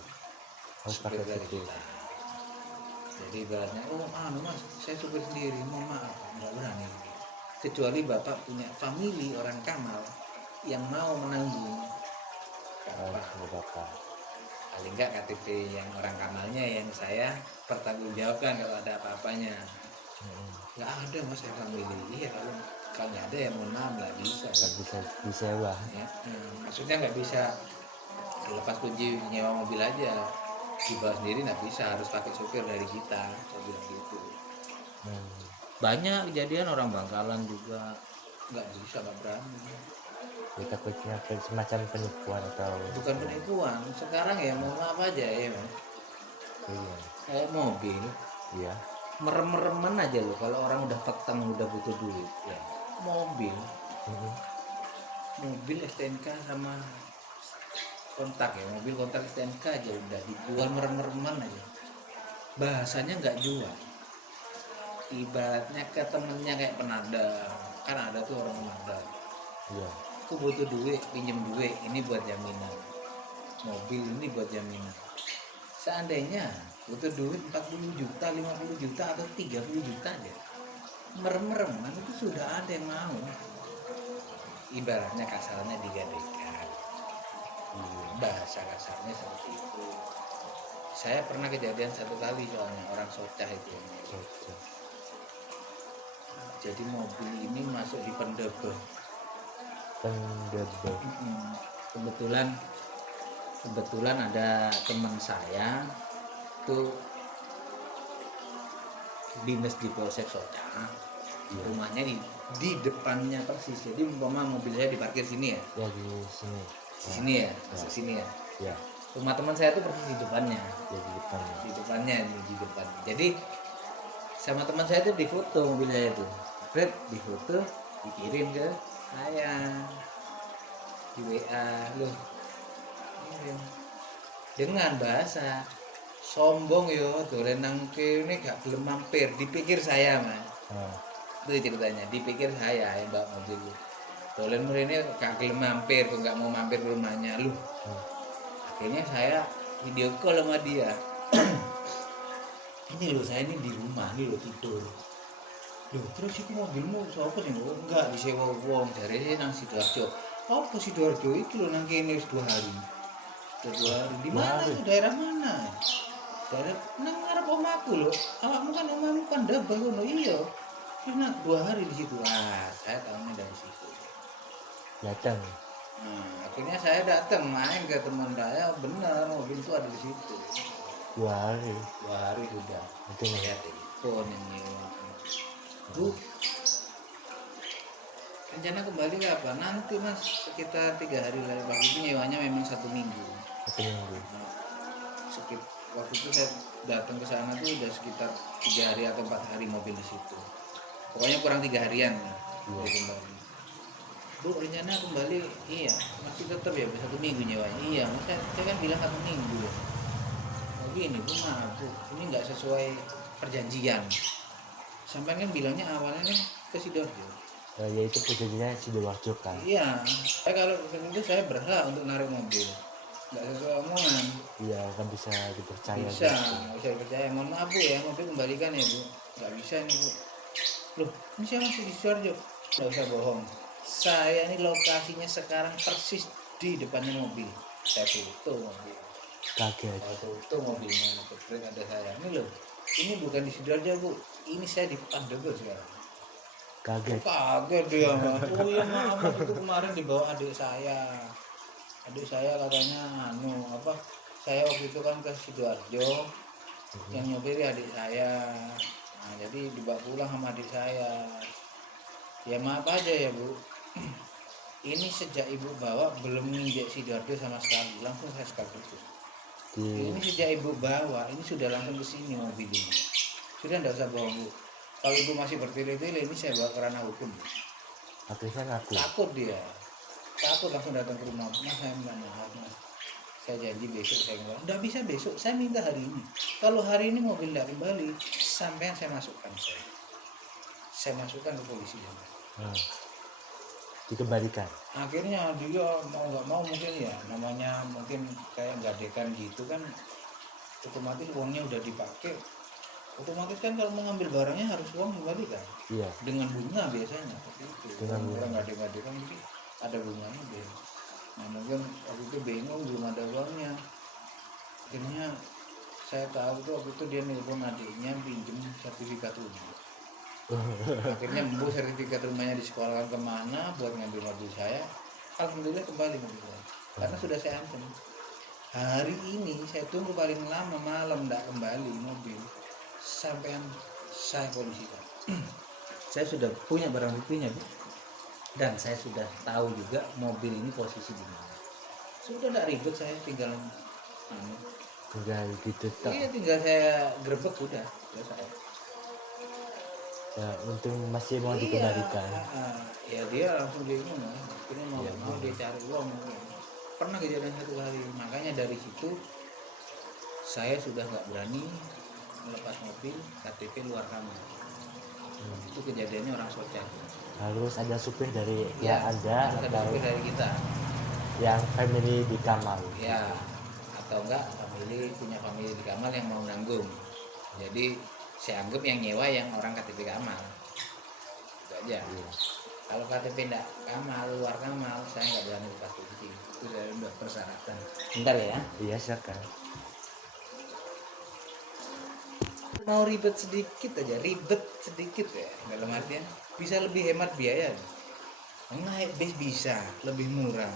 Harus pakai dari supir. kita. Jadi ibaratnya, oh mas, saya supir sendiri, mohon maaf, nggak berani. Kecuali bapak punya famili orang Kamal yang mau menanggung. Oh, nggak apa-apa. Paling nggak KTP yang orang Kamalnya yang saya pertanggungjawabkan kalau ada apa-apanya. Nggak ada mas saya famili. Iya kalau kalau nggak ada ya mohon maaf nggak bisa. nggak bisa disewa. Ya, maksudnya nggak bisa lepas kunci nyewa mobil aja dibawa sendiri, nggak bisa, harus pakai supir dari kita, saya bilang gitu. Hmm. Banyak kejadian orang Bangkalan juga. Nggak bisa, nggak berani. Ya, takutnya semacam penipuan atau Bukan penipuan sekarang ya, mohon maaf aja ya Mas. iya. Kayak mobil Iya. Merem-mereman aja loh kalau orang udah petang udah butuh duit. ya, mobil Mhm. mobil STNK sama kontak ya, mobil kontak STNK aja udah dijual merem-mereman aja, bahasanya nggak jual, ibaratnya ke temennya kayak penada, kan ada tuh orang penada, Iya. aku butuh duit, pinjem duit, ini buat jaminan mobil, ini buat jaminan. Seandainya butuh duit 40 juta, 50 juta atau 30 juta aja, merem-mereman itu sudah ada yang mau, ibaratnya kasarnya digadekan. Bahasa kasarnya seperti itu. Saya pernah kejadian satu kali, soalnya orang socah itu. Cocok. Jadi mobil ini masuk di Pendebe. Pendebek. Kebetulan ada teman saya tuh dinas di Polsek Socah. Rumahnya di depannya persis. Jadi umpama mobil saya diparkir sini ya, Ya di sini. di sini ya, masuk sini ya. Ya, Rumah teman saya tuh persis di depannya. ya di depannya. Di depannya nih, di depan. Jadi sama teman saya tuh difoto mobil saya tuh. Red difoto, dikirim ke saya di WA loh. Kirim. Dengan bahasa sombong yo, dolen nang kene gak gelem mampir, dipikir saya Mas. Nah, Itu ceritanya, dipikir saya yang bawa mobil lu. Dolen mrene gak gelem mampir, kok gak mau mampir ke rumahnya lu. Akhirnya saya video call sama dia. Ini loh, saya ini di rumah, ini loh tidur. Loh, terus itu mobilmu siapa sih? Oh, enggak, disewa wong, dari sini nang Sidoarjo. Apa Sidoarjo itu loh nang kene wis 2 hari. Udah 2 hari. Di mana Hari. itu, daerah mana? Daerah nang ngarep omahku loh. Awakmu kan omahmu kan Dabah ngono. Iya. Terus nang 2 hari di situ. Ah, saya tahunya dari situ. datang. Nah, akhirnya saya datang main ke teman saya, benar mobil itu ada di situ. 2 hari. 2 hari sudah. Itu Saya telepon ini. Bu, rencana kembali kapan? Nanti Mas, sekitar 3 hari lagi. Waktu itu nyewanya memang 1 minggu. 1 minggu. Waktu itu saya datang ke sana tuh udah sekitar 3 hari atau 4 hari mobil di situ. Pokoknya kurang 3 harian lah. Iya. Dia kembali. Bu, rencana kembali, iya, masih tetap ya 1 minggu nyewanya. Iya, Mas, saya kan bilang 1 minggu. Oh gini, Bu, maaf Bu, ini nggak sesuai perjanjian. Sampai kan bilangnya awalnya kan ke Sidoarjo. Yaitu perjanjiannya Sidoarjo kan. Iya, saya kalau itu saya berhak untuk narik mobil. Nggak sesuai omongan. Iya, kan bisa dipercaya. Bisa, gitu. nggak bisa dipercaya. Mohon maaf Bu ya, mobil kembalikan ya Bu. Nggak bisa ini Bu. Loh, ini saya masih di Sidoarjo. Nggak usah bohong. Saya ini lokasinya sekarang persis di depannya mobil. Saya foto mobil. Kaget. Saya foto mobilnya, footprint ada saya. Ini loh, ini bukan di Sidoarjo Bu. Ini saya di Pandeglang sekarang. Kaget. Kaget dia Mas. Oh iya maaf Mas, itu kemarin dibawa adik saya. Adik saya katanya saya waktu itu kan ke Sidoarjo, yang nyopiri adik saya. Nah, jadi dibawa pulang sama adik saya. Ya maaf aja ya Bu. Ini sejak ibu bawa belum nginjek Sidoarjo sama sekali, langsung saya sekali itu. Di Ini sejak ibu bawa, ini sudah langsung ke sini mobil ini. Sudah enggak usah bohong Bu. Kalau ibu masih bertele-tele, ini saya bawa ke ranah hukum. akhirnya ngaku. Takut dia, takut langsung datang ke rumah. Mas, saya minta maaf Mas, saya janji besok saya kembali. Nggak bisa besok, saya minta hari ini. Kalau hari ini mobil nggak kembali, sampai saya masukkan saya masukkan ke polisi. Hmm. Dikembalikan. Akhirnya dia mau nggak mau mungkin ya, namanya mungkin kayak gadekan gitu kan, otomatis uangnya udah dipakai. Otomatis kan kalau mau ngambil barangnya harus uang kembalikan Iya. dengan bunga biasanya seperti itu. Dengan bunga. Orang gadek-gadekan mungkin ada bunganya deh. Nah mungkin waktu itu bingung belum ada uangnya. Akhirnya saya tahu tuh waktu itu dia nelpon adiknya pinjem sertifikat rumah. Akhirnya Mbu sertifikat rumahnya disekolahkan kemana buat ngambil mobil saya. Alhamdulillah kembali mobil saya. Karena sudah saya ancam. Hari ini saya tunggu paling lama malam tidak kembali mobil. Sampai saya polisikan. Saya sudah punya barang buktinya, Bu. Dan saya sudah tahu juga mobil ini posisi di mana. Sudah tidak ribet, saya tinggal tinggal gitu tok. iya, tinggal saya grebek sudah selesai. Ya, untung masih mau Iya, dikembalikan. ya dia langsung dia ini ini mau Iya, mau dia cari uang. Pernah kejadian satu kali, makanya dari situ saya sudah nggak berani melepas mobil KTP luar kamar. Itu kejadiannya orang Soca. Harus ada supir dari Ya, yang Anda ada atau supir dari kita. yang family di Kamal. Ya, atau enggak punya family di Kamal yang mau nanggung. Jadi saya anggap yang nyewa yang orang KTP Kamal. Itu aja. Iya. Kalau KTP enggak Kamal, luar Kamal, saya nggak berani lepas polisi. Itu saya udah persyaratan. Bentar ya. Iya, silakan. Mau ribet sedikit aja, ribet sedikit ya. Dalam artian bisa lebih hemat biaya. Naik bis bisa lebih murah.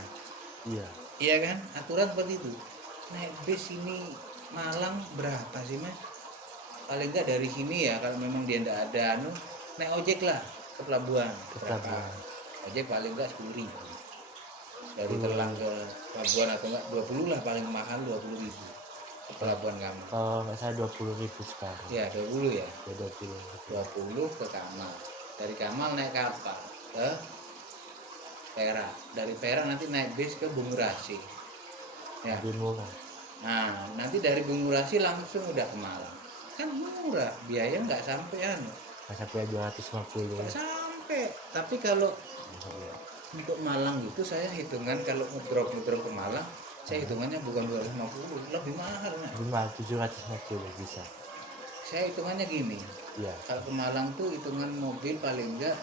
Iya. Iya kan? Aturan seperti itu. Naik bis ini Malang berapa sih, Mas? Paling enggak dari sini ya, kalau memang dia enggak ada naik ojek lah ke pelabuhan. Ke Berapa? pelabuhan. Ojek paling enggak 10.000. Dari Telang ke pelabuhan atau enggak 20 lah, paling mahal 20.000 ke pelabuhan kamu. Kalau nggak salah 20.000 sekarang. Ya, 20 ya. Ya 20. 20 ke Kamal. Dari Kamal naik kapal ke Perak. Dari Perak nanti naik bis ke Bungurasi. Ya. Lebih murah. Nah, nanti dari Bungurasi langsung udah ke Malang. Kan murah, biaya nggak sampai Nggak sampai 250. nggak sampai. Tapi kalau untuk Malang itu saya hitungan kalau ngedrop ke Malang, saya hitungannya bukan 250, lebih mahal. Nah. 750 bisa. Saya hitungannya gini, Iya. kalau ke Malang tuh hitungan mobil paling enggak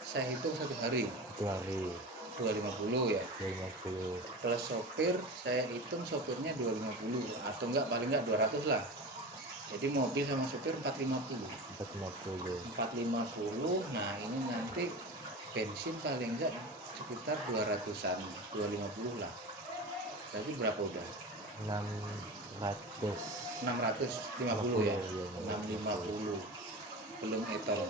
saya hitung satu hari 1 hari 250 ya. 250. Plus sopir saya hitung sopirnya 250 atau enggak paling enggak 200 lah. Jadi mobil sama sopir 450. 450. 450. Nah, ini nanti bensin paling enggak sekitar 200-an, 250 lah. Berarti berapa udah? 600. 650 ya. Iya, 650. Belum etol.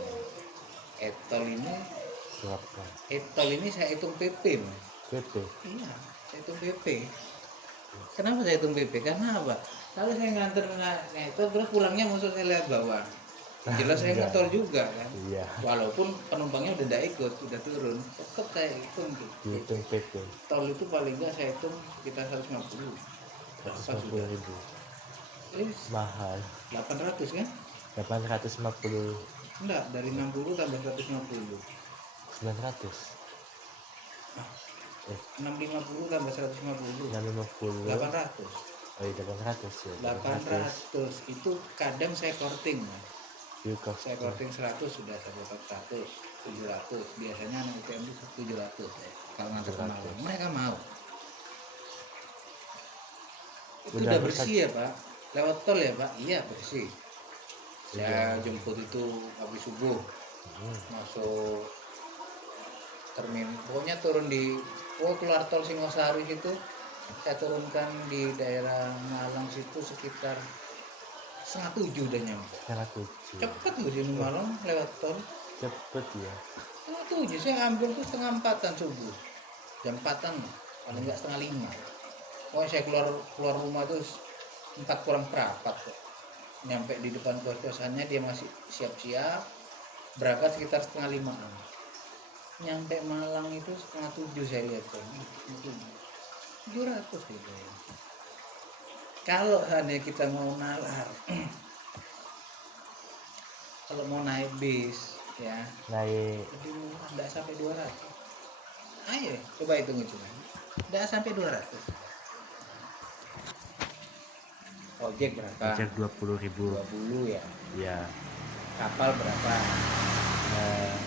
Berapa? Etol ini saya hitung PP, Mas. PP. Iya, saya hitung PP. Kenapa saya hitung PP? Karena apa? Kalau saya nganter etol terus pulangnya musuh saya lihat bawah. Jelas saya Enggak. ngetol juga kan. Iya. Walaupun penumpangnya udah tidak ikut, udah turun, tetap saya hitung tuh. Dihitung PP. Tol itu paling enggak saya hitung sekitar 150. Berapa 150 sudah? ribu. Ini Mahal. 800 kan? 850. Enggak, dari 60 tambah 150. 900. 650 tambah 150. 650. 800. Oh iya 800 ya. 800 itu kadang saya korting, Mas. Yuk, Saya korting 100 sudah saya dapat 100, 700. Biasanya anak UTM itu 700 ya. Kalau ngantar ke Malang, mereka mau. Itu Udah udah bersih ya, Pak. Lewat tol ya, Pak? Iya, bersih. Saya jemput itu habis subuh. Masuk terminal. Pokoknya turun di keluar tol Singosari itu. Saya turunkan di daerah Malang situ sekitar 6:30 udah nyampe. sangat lucu. Cepet loh di Malang lewat tol. Cepet ya. 6:30 saya ambil tuh 3:30 subuh. Jam 4-an paling enggak 4:30. Pokoknya saya keluar rumah tuh 4 kurang perempat kok. Nyampe di depan kos-kosannya dia masih siap-siap. Berangkat sekitar 4:30-an. Nyampe Malang itu 6:30 saya lihat kan. 700 gitu ya. Kalau hanya kita mau nalar, kalau mau naik bis ya Naik lebih murah, nggak sampai 200. Ayo coba hitung itu kan, nggak sampai 200. Ojek berapa? ojek 20.000. 20 ya. Ya. Kapal berapa?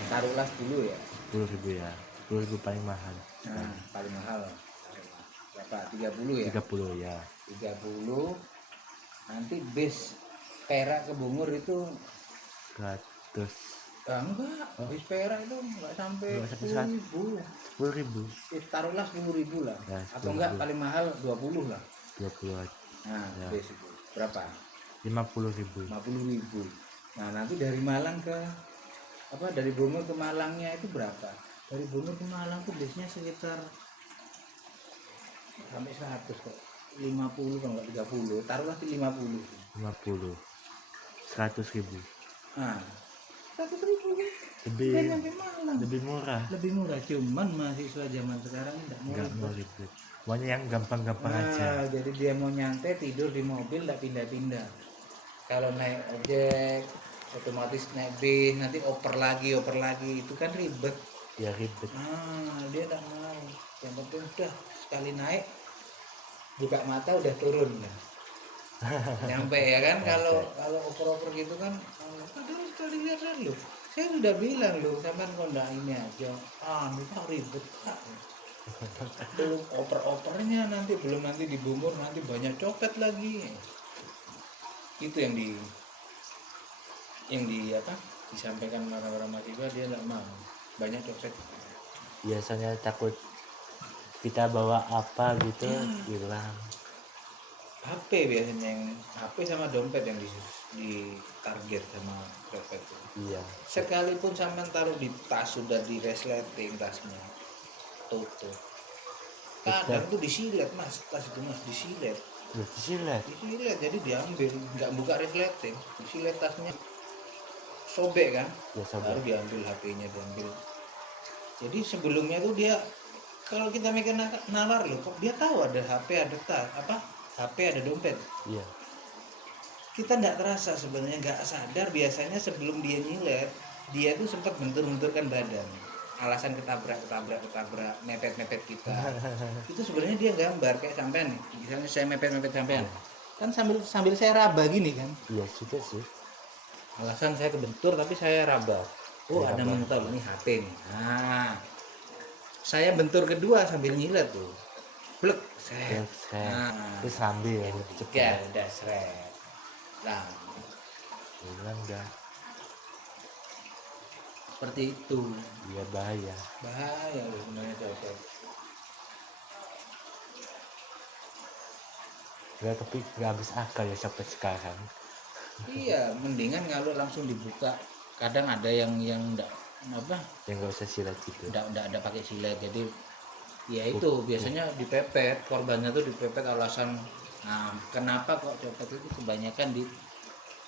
Taruhlah 10 ya. 10.000 ya. 10.000 paling mahal. Nah, paling mahal berapa? 30 ya. 30 ya. 30. Nanti bis Perak ke Bungur itu 100. enggak, bis perak itu enggak sampai Nggak sampai 10.000. 10.000. Taruhlah 10.000 lah, Ya, atau enggak 10.000. paling mahal 20 lah. 20 Nah Ya. bis itu berapa? 50.000. 50.000. Nah nanti dari Malang ke dari Bogor ke Malangnya itu berapa? Dari Bogor ke Malang tuh biasanya sekitar sampai 100 kok. 50 kalau nggak 30, taruhlah di 50. 50. 100.000. Nah 100.000 kan Lebih udah nyampe Malang. lebih murah. Lebih murah, cuman mahasiswa zaman sekarang tidak mau Nggak mau ribet. ribet. Pokoknya yang gampang-gampang aja. Nah, jadi dia mau nyantai tidur di mobil nggak pindah-pindah. Kalau naik ojek otomatis naik bis, nanti oper lagi itu kan ribet. Ya ribet. Dia nggak mau. Yang penting udah sekali naik buka mata udah turun lah. Nyampe ya kan. Kalau oper-oper gitu kan padahal sekali lihat lu. Saya sudah bilang lu, sampean kok nggak ini aja. Kita ribet Pak. Belum oper-opernya belum nanti dibungkur nanti banyak copet lagi. Itu yang disampaikan orang-orang mahasiswa, dia nggak mau banyak copet. Biasanya takut kita bawa apa gitu hilang. HP biasanya yang HP sama dompet yang di target sama copet. Iya. Sekalipun sampean taruh di tas sudah di resleting tasnya tutup. Kadang tuh disilet mas, tas itu mas disilet. Disilet. Jadi diambil, nggak buka resleting, disilet tasnya, sobek kan, Ya sobat. baru diambil HP-nya diambil. Jadi sebelumnya tuh dia kalau kita mikir nalar loh, kok dia tahu ada HP, ada tas, HP ada dompet. Iya. Kita nggak terasa sebenarnya, nggak sadar biasanya sebelum dia nyilet, dia tuh sempat bentur-benturkan badan. Alasan ketabrak, mepet kita. Itu sebenarnya dia gambar kayak sampean nih. Misalnya saya mepet sampean. Kan sambil saya raba gini kan. Iya juga sih. Alasan saya kebentur tapi saya raba. Oh, Ya, ada raba. mental ini HP nih. Nah. Saya bentur kedua sambil nyilet tuh. Blek. Terus sambil Ya, udah seret. Nah, bilang enggak. seperti itu. Iya bahaya Loh sebenarnya copet. tapi nggak habis akal ya sampai sekarang. Iya, mendingan kalau langsung dibuka. Kadang ada yang enggak Yang nggak usah silat gitu. enggak ada pakai silet. Jadi ya itu biasanya dipepet, korbannya tuh dipepet alasan. Nah, kenapa kok copet itu kebanyakan di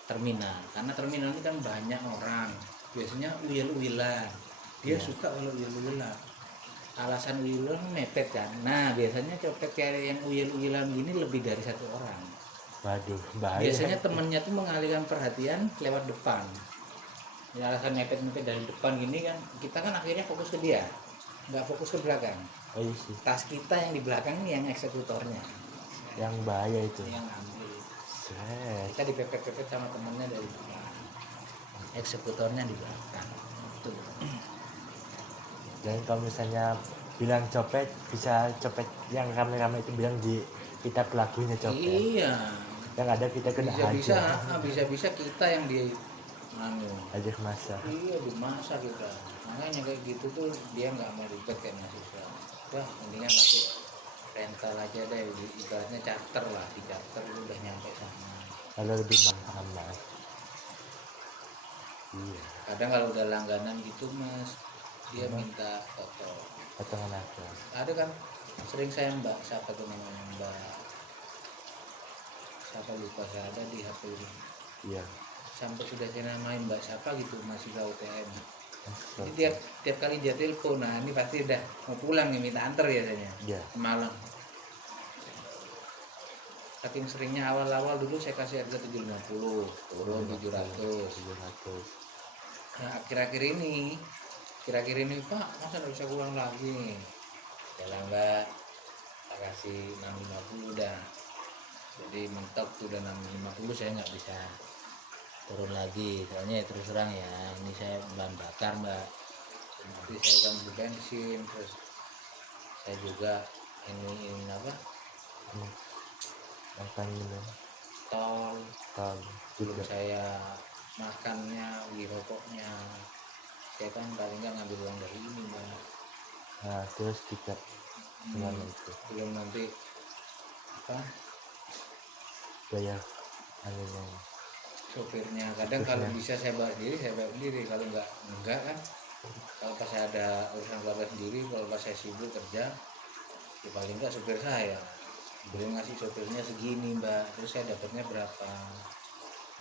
terminal? Karena terminal ini kan banyak orang. Biasanya uyel-uyelan. Dia suka kalau uyel-uyelan. Alasan uyel-uyelan mepet kan. Nah, biasanya copet kayak yang uyel-uyelan gini lebih dari satu orang. Waduh bahaya. Biasanya temennya tuh mengalihkan perhatian lewat depan. Ya, alasan mepet-mepet dari depan gini kan, kita kan akhirnya fokus ke dia, nggak fokus ke belakang. Oh iya sih. Tas kita yang di belakang ini yang eksekutornya, Yang bahaya itu. yang ambil. Set. Kita dipepet-pepet sama temennya dari depan, eksekutornya di belakang. Tuh. Dan kalau misalnya bilang copet, bisa copet yang rame-rame itu bilang di kita pelakunya copet. Iya. Yang ada kita kena Bisa kita yang di aja masa. Iya, di masa kita. Makanya kayak gitu tuh dia nggak mau ribet kayak mahasiswa. Wah, mendingan pakai rental aja deh, ibaratnya charter lah, di charter itu udah nyampe sana. Kalau lebih aman. Iya. Kadang kalau udah langganan gitu mas, dia minta foto. Potongan apa? Ada kan sering saya siapa tuh namanya siapa lupa, saya ada di HP ini. Iya. Sampai sudah saya namain Mbak siapa gitu, masih ke UTM. Jadi tiap kali dia telepon, nah ini pasti udah mau pulang nih, minta anter biasanya. Iya. Malam. Saking seringnya awal-awal dulu saya kasih harga 750, turun 700. Nah akhir-akhir ini Pak, masa nggak bisa pulang lagi? Jalan Mbak, saya kasih 650 udah. Jadi mentok tuh udah 650, saya nggak bisa turun lagi. Soalnya ya terus terang ya, ini saya bahan bakar Mbak. Nanti saya akan beli bensin, terus saya juga ini apa? Makan minum. Tol Kalau belum juga. saya makannya, beli rokoknya. saya kan paling nggak ngambil uang dari ini Mbak. Nah, terus tiket gimana itu Belum nanti apa bayar anunya? sopirnya, kadang kalau bisa saya bayar sendiri, kalau enggak kan, kalau pas saya ada urusan keluarga sendiri, kalau pas saya sibuk kerja ya paling enggak sopir saya boleh ngasih sopirnya segini Mbak, terus saya dapatnya berapa.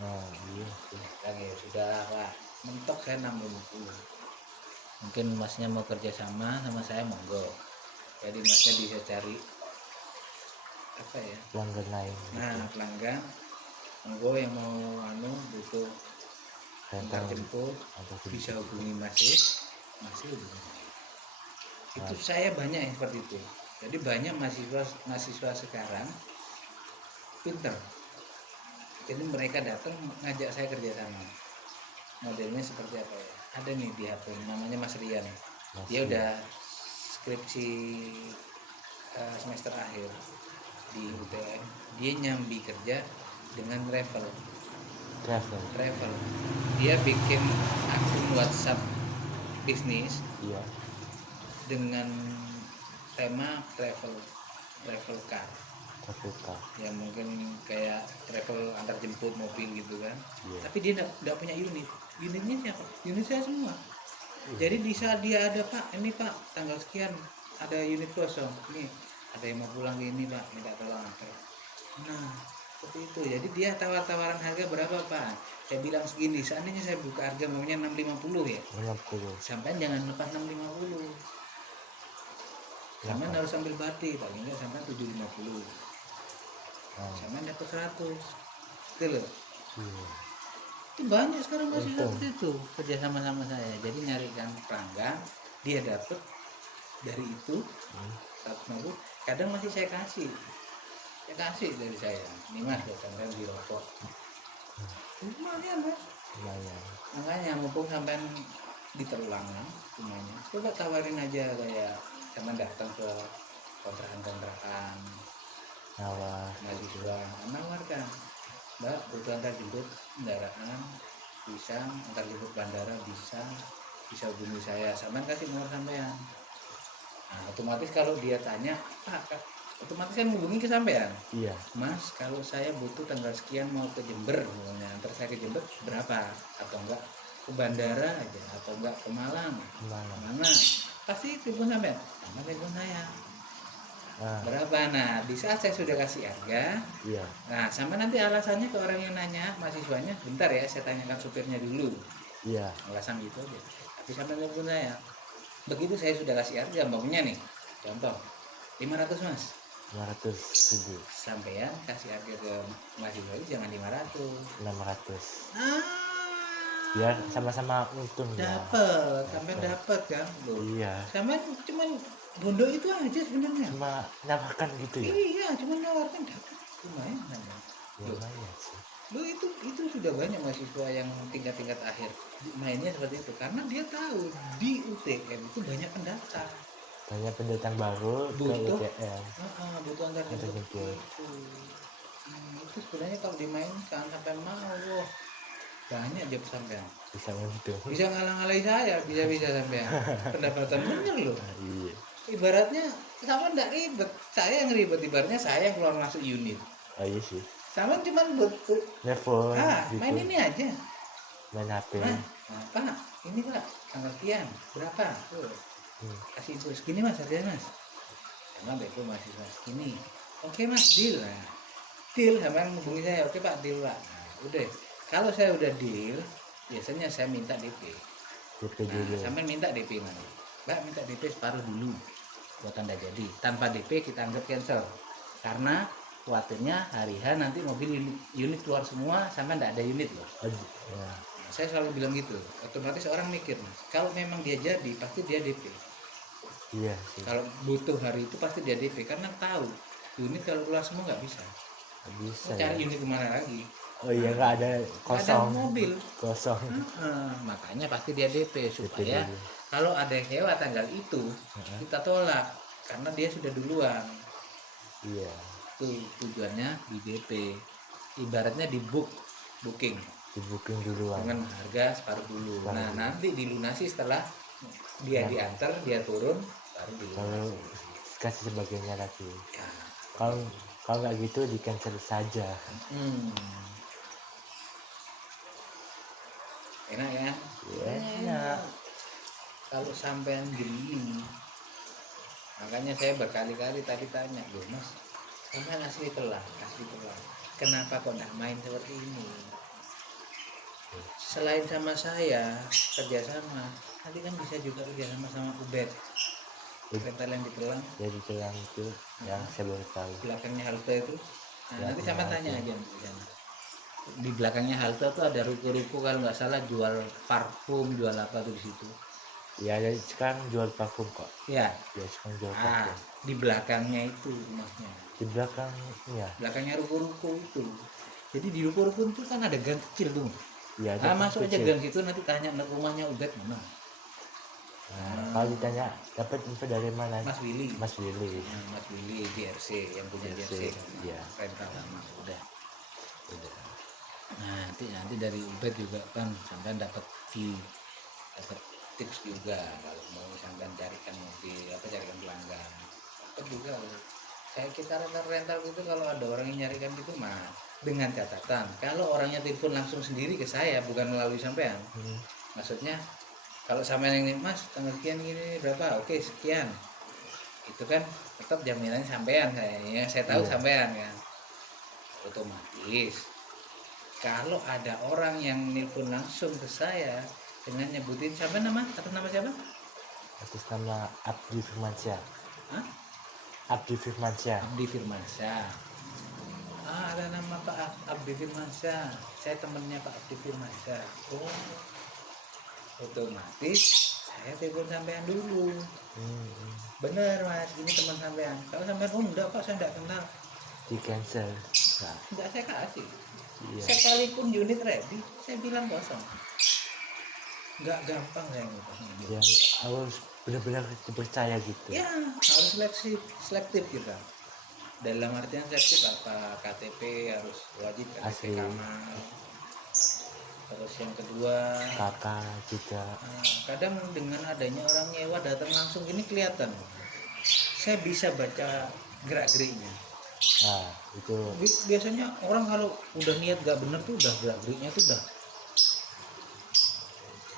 Nah, iya sih. Kan ya sudah Pak, mentok saya 650. Mungkin masnya mau kerja sama saya monggo, jadi masnya bisa cari apa ya, Pelanggan lain nah pelanggan monggo yang mau butuh antar rental jemput atau bisa hubungi masih hubungi. Itu saya banyak yang seperti itu. Jadi banyak mahasiswa sekarang pinter, jadi mereka datang ngajak saya kerja sama. Modelnya seperti apa ya, ada nih di HP namanya Mas Rian, dia udah skripsi semester akhir di UTM, dia nyambi kerja dengan travel. travel. Dia bikin akun WhatsApp bisnis Iya. dengan tema travel car, yang mungkin kayak travel antar jemput mobil gitu kan. Iya. Tapi dia enggak punya unitnya siapa? Unit saya semua. Jadi di saat dia ada, Pak, ini Pak tanggal sekian ada unit kosong, ini ada yang mau pulang ini Pak, minta tolong antar. Nah seperti itu. Jadi dia tawaran harga berapa Pak, saya bilang segini, seandainya saya buka harga maunya 650 ya, 60. sampai jangan lepas 650, sampai harus ambil batik paling enggak sampai 750, sampai dapat 100. Itu loh. Iya. Itu banyak sekarang masih Untung. seperti itu kerja sama saya, jadi nyarikan pelanggan, dia dapat dari itu 150, kadang masih saya kasih dari saya, ini Mas buat sampai di rokok. Lumayan Mas, Lumayan. makanya mumpung sampai di Terulangan semuanya, coba tawarin aja kayak sama datang ke kontrakan Nawar. mahasiswa, nawarkan, Mbak butuh antar jemput kendaraan, bisa antar jemput bandara, bisa hubungi saya, sampean kasih nomor sampean. Nah otomatis kalau dia tanya Pak, otomatis kan hubungi ke sampean, Iya. Mas kalau saya butuh tanggal sekian mau ke Jember, misalnya antar saya ke Jember berapa, atau enggak ke bandara aja, atau enggak ke Malang, mana pasti telepon sampean, sama telepon saya berapa. Nah di saat saya sudah kasih harga, Iya. nah sama nanti alasannya ke orang yang nanya, mahasiswanya, bentar ya saya tanyakan supirnya dulu, Iya. alasan gitu aja. Tapi sampai telepon saya, begitu saya sudah kasih harga, maunya nih contoh 500 Mas, 500.000. sampean kasih harga ke mahasiswa itu jangan 500, 600. biar Biar sama-sama untung ya. dapat kan loh. Iya. Sampean cuman bondo itu aja sebenarnya. Cuma nawarkan gitu ya. Iya, cuma nawarkan dapat, lumayan kan. Lumayan sih. Lo itu sudah banyak mahasiswa yang tingkat akhir mainnya seperti itu, karena dia tahu di UTM itu banyak pendatang, Banyak pendatang baru ke Butuh. UTM. butuh antar Antar jemput. jemput. Itu sebenarnya kalau dimainkan sampai mau, banyak job sampean. Bisa untung. Bisa ngalang-ngalai saya, bisa sampean. Pendapatan bener loh. Iya. Ibaratnya sama enggak ribet, saya yang ribet, ibaratnya saya yang keluar masuk unit. Oh iya sih. Sama cuma butuh Nelfon gitu. main ini aja. Main HP. Pak, ini Pak, tanggal sekian, berapa? Tuh, kasih info segini Mas, harganya Mas. Sama beko mahasiswa segini. Oke Mas, deal lah. Deal, sama yang menghubungi saya, oke Pak, deal Pak. Nah, udah. Kalau saya udah deal, biasanya saya minta DP. DP dulu. Sampai minta DP nanti. Mbak minta DP separuh dulu buat tanda jadi. Tanpa DP kita anggap cancel. Karena khawatirnya hari H nanti mobil unit keluar semua, sampai enggak ada unit loh. Oh, ya. Saya selalu bilang gitu. Otomatis orang mikir, Mas, kalau memang dia jadi pasti dia DP. Iya sih. Kalau butuh hari itu pasti dia DP, karena tahu unit kalau keluar semua nggak bisa. Nggak bisa Mau cari ya. unit kemana lagi? Oh iya, nggak ada kosong. Ada mobil. Kosong. Makanya pasti dia DP supaya dulu. kalau ada yang lewat tanggal itu kita tolak karena dia sudah duluan. Iya. Itu tujuannya di DP. Ibaratnya di booking. di booking duluan. dengan harga separuh dulu. Separuh Nah dulu. nanti dilunasi setelah dia Ya. diantar, dia turun, baru Kalau dilunasi. kasih sebagainya lagi. Ya. Kalau kalau nggak gitu di cancel saja. Hmm. Enak kan? Ya, enak. Kalau sampean gini, makanya saya berkali-kali tadi tanya, loh mas, sampean asli telah, kenapa kok nggak main seperti ini? Selain sama saya kerjasama, nanti kan bisa juga kerjasama sama Ubed, rental yang ditelang Jadi itu yang itu yang saya baru tahu. belakangnya halte itu. Nah, nanti Belakangnya sampean tanya halte. aja di sana. Di belakangnya halte tuh ada ruko-ruko kalau nggak salah jual parfum, jual apa tuh di situ. Ya, jadi sekarang jual parfum kok. Ya, Ya, sekarang jual ah parfum. di belakangnya itu rumahnya. Di belakang, ya. Belakangnya ruko-ruko itu. Jadi di ruko-ruko itu kan ada gang kecil tuh. Ya, Ah, ada masuk aja kecil. gang situ, nanti tanya rumahnya Ubed mana. Nah, kalau ditanya dapat info dari mana? Mas Willy. Mas Willy. Nah, Mas Willy JRC yang punya JRC, JRC. iya. Rental sama udah. Nah, nanti dari Ubed juga kan sampean dapat view, dapat tips juga kalau mau sampean carikan mobil apa carikan pelanggan. Dapat juga. Kita rental gitu kalau ada orang yang nyarikan gitu mah dengan catatan kalau orangnya telepon langsung sendiri ke saya bukan melalui sampean. Maksudnya kalau sampean yang mas tanggal sekian gini berapa, oke sekian, itu kan tetap jaminannya sampean, saya tahu Iya. sampean kan. Otomatis kalau ada orang yang nelpon langsung ke saya dengan nyebutin sampean nama atas nama siapa? Atas nama Abdi Firmansyah. Hah? Abdi Firmansyah. Abdi Firmansyah. Ah, ada nama Pak Abdi Firmansyah. Saya temennya Pak Abdi Firmansyah. Oh, otomatis saya telepon sampean dulu. Bener mas, ini teman sampean. Kalau sampean oh enggak pak, saya enggak kenal. Di cancel. Nah, Enggak, saya kasih. iya. Sekalipun unit ready, saya bilang kosong. Enggak gampang saya ngomong. Yang harus benar-benar dipercaya gitu. Ya harus selektif kita. Dalam artian selektif apa, KTP harus wajib Asli. KTP Kamal. Terus yang kedua, Kakak juga. kadang dengan adanya orang nyewa datang langsung ini kelihatan. Saya bisa baca gerak-geriknya. Nah, itu Biasanya orang kalau udah niat gak bener tuh udah gerak-geriknya tuh udah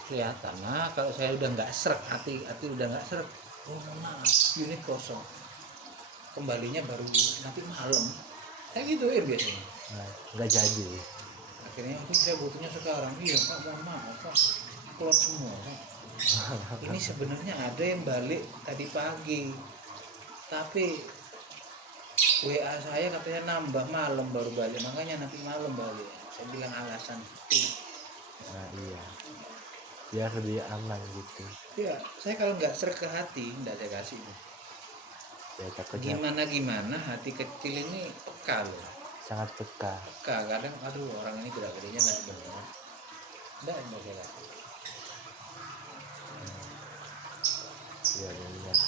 kelihatan. Nah kalau saya udah nggak serak, hati udah nggak serak, oh maaf unit kosong, kembalinya baru nanti malam, kayak gitu ya biasanya. nggak jadi. Akhirnya itu saya butuhnya sekarang, iya pak mohon maaf pak, keluar semua pak. Ini sebenarnya ada yang balik tadi pagi, tapi WA saya katanya nambah malam baru balik, makanya nanti malam balik. Saya bilang alasan itu. Nah, iya. Biar lebih aman gitu. Ya, saya kalau nggak serak ke hati, nggak saya kasih. Ya takutnya Gimana hati kecil ini peka loh. sangat peka. Peka, kadang aduh orang ini gerak-geriknya nggak benar. Nggak saya kasih. Iya benar.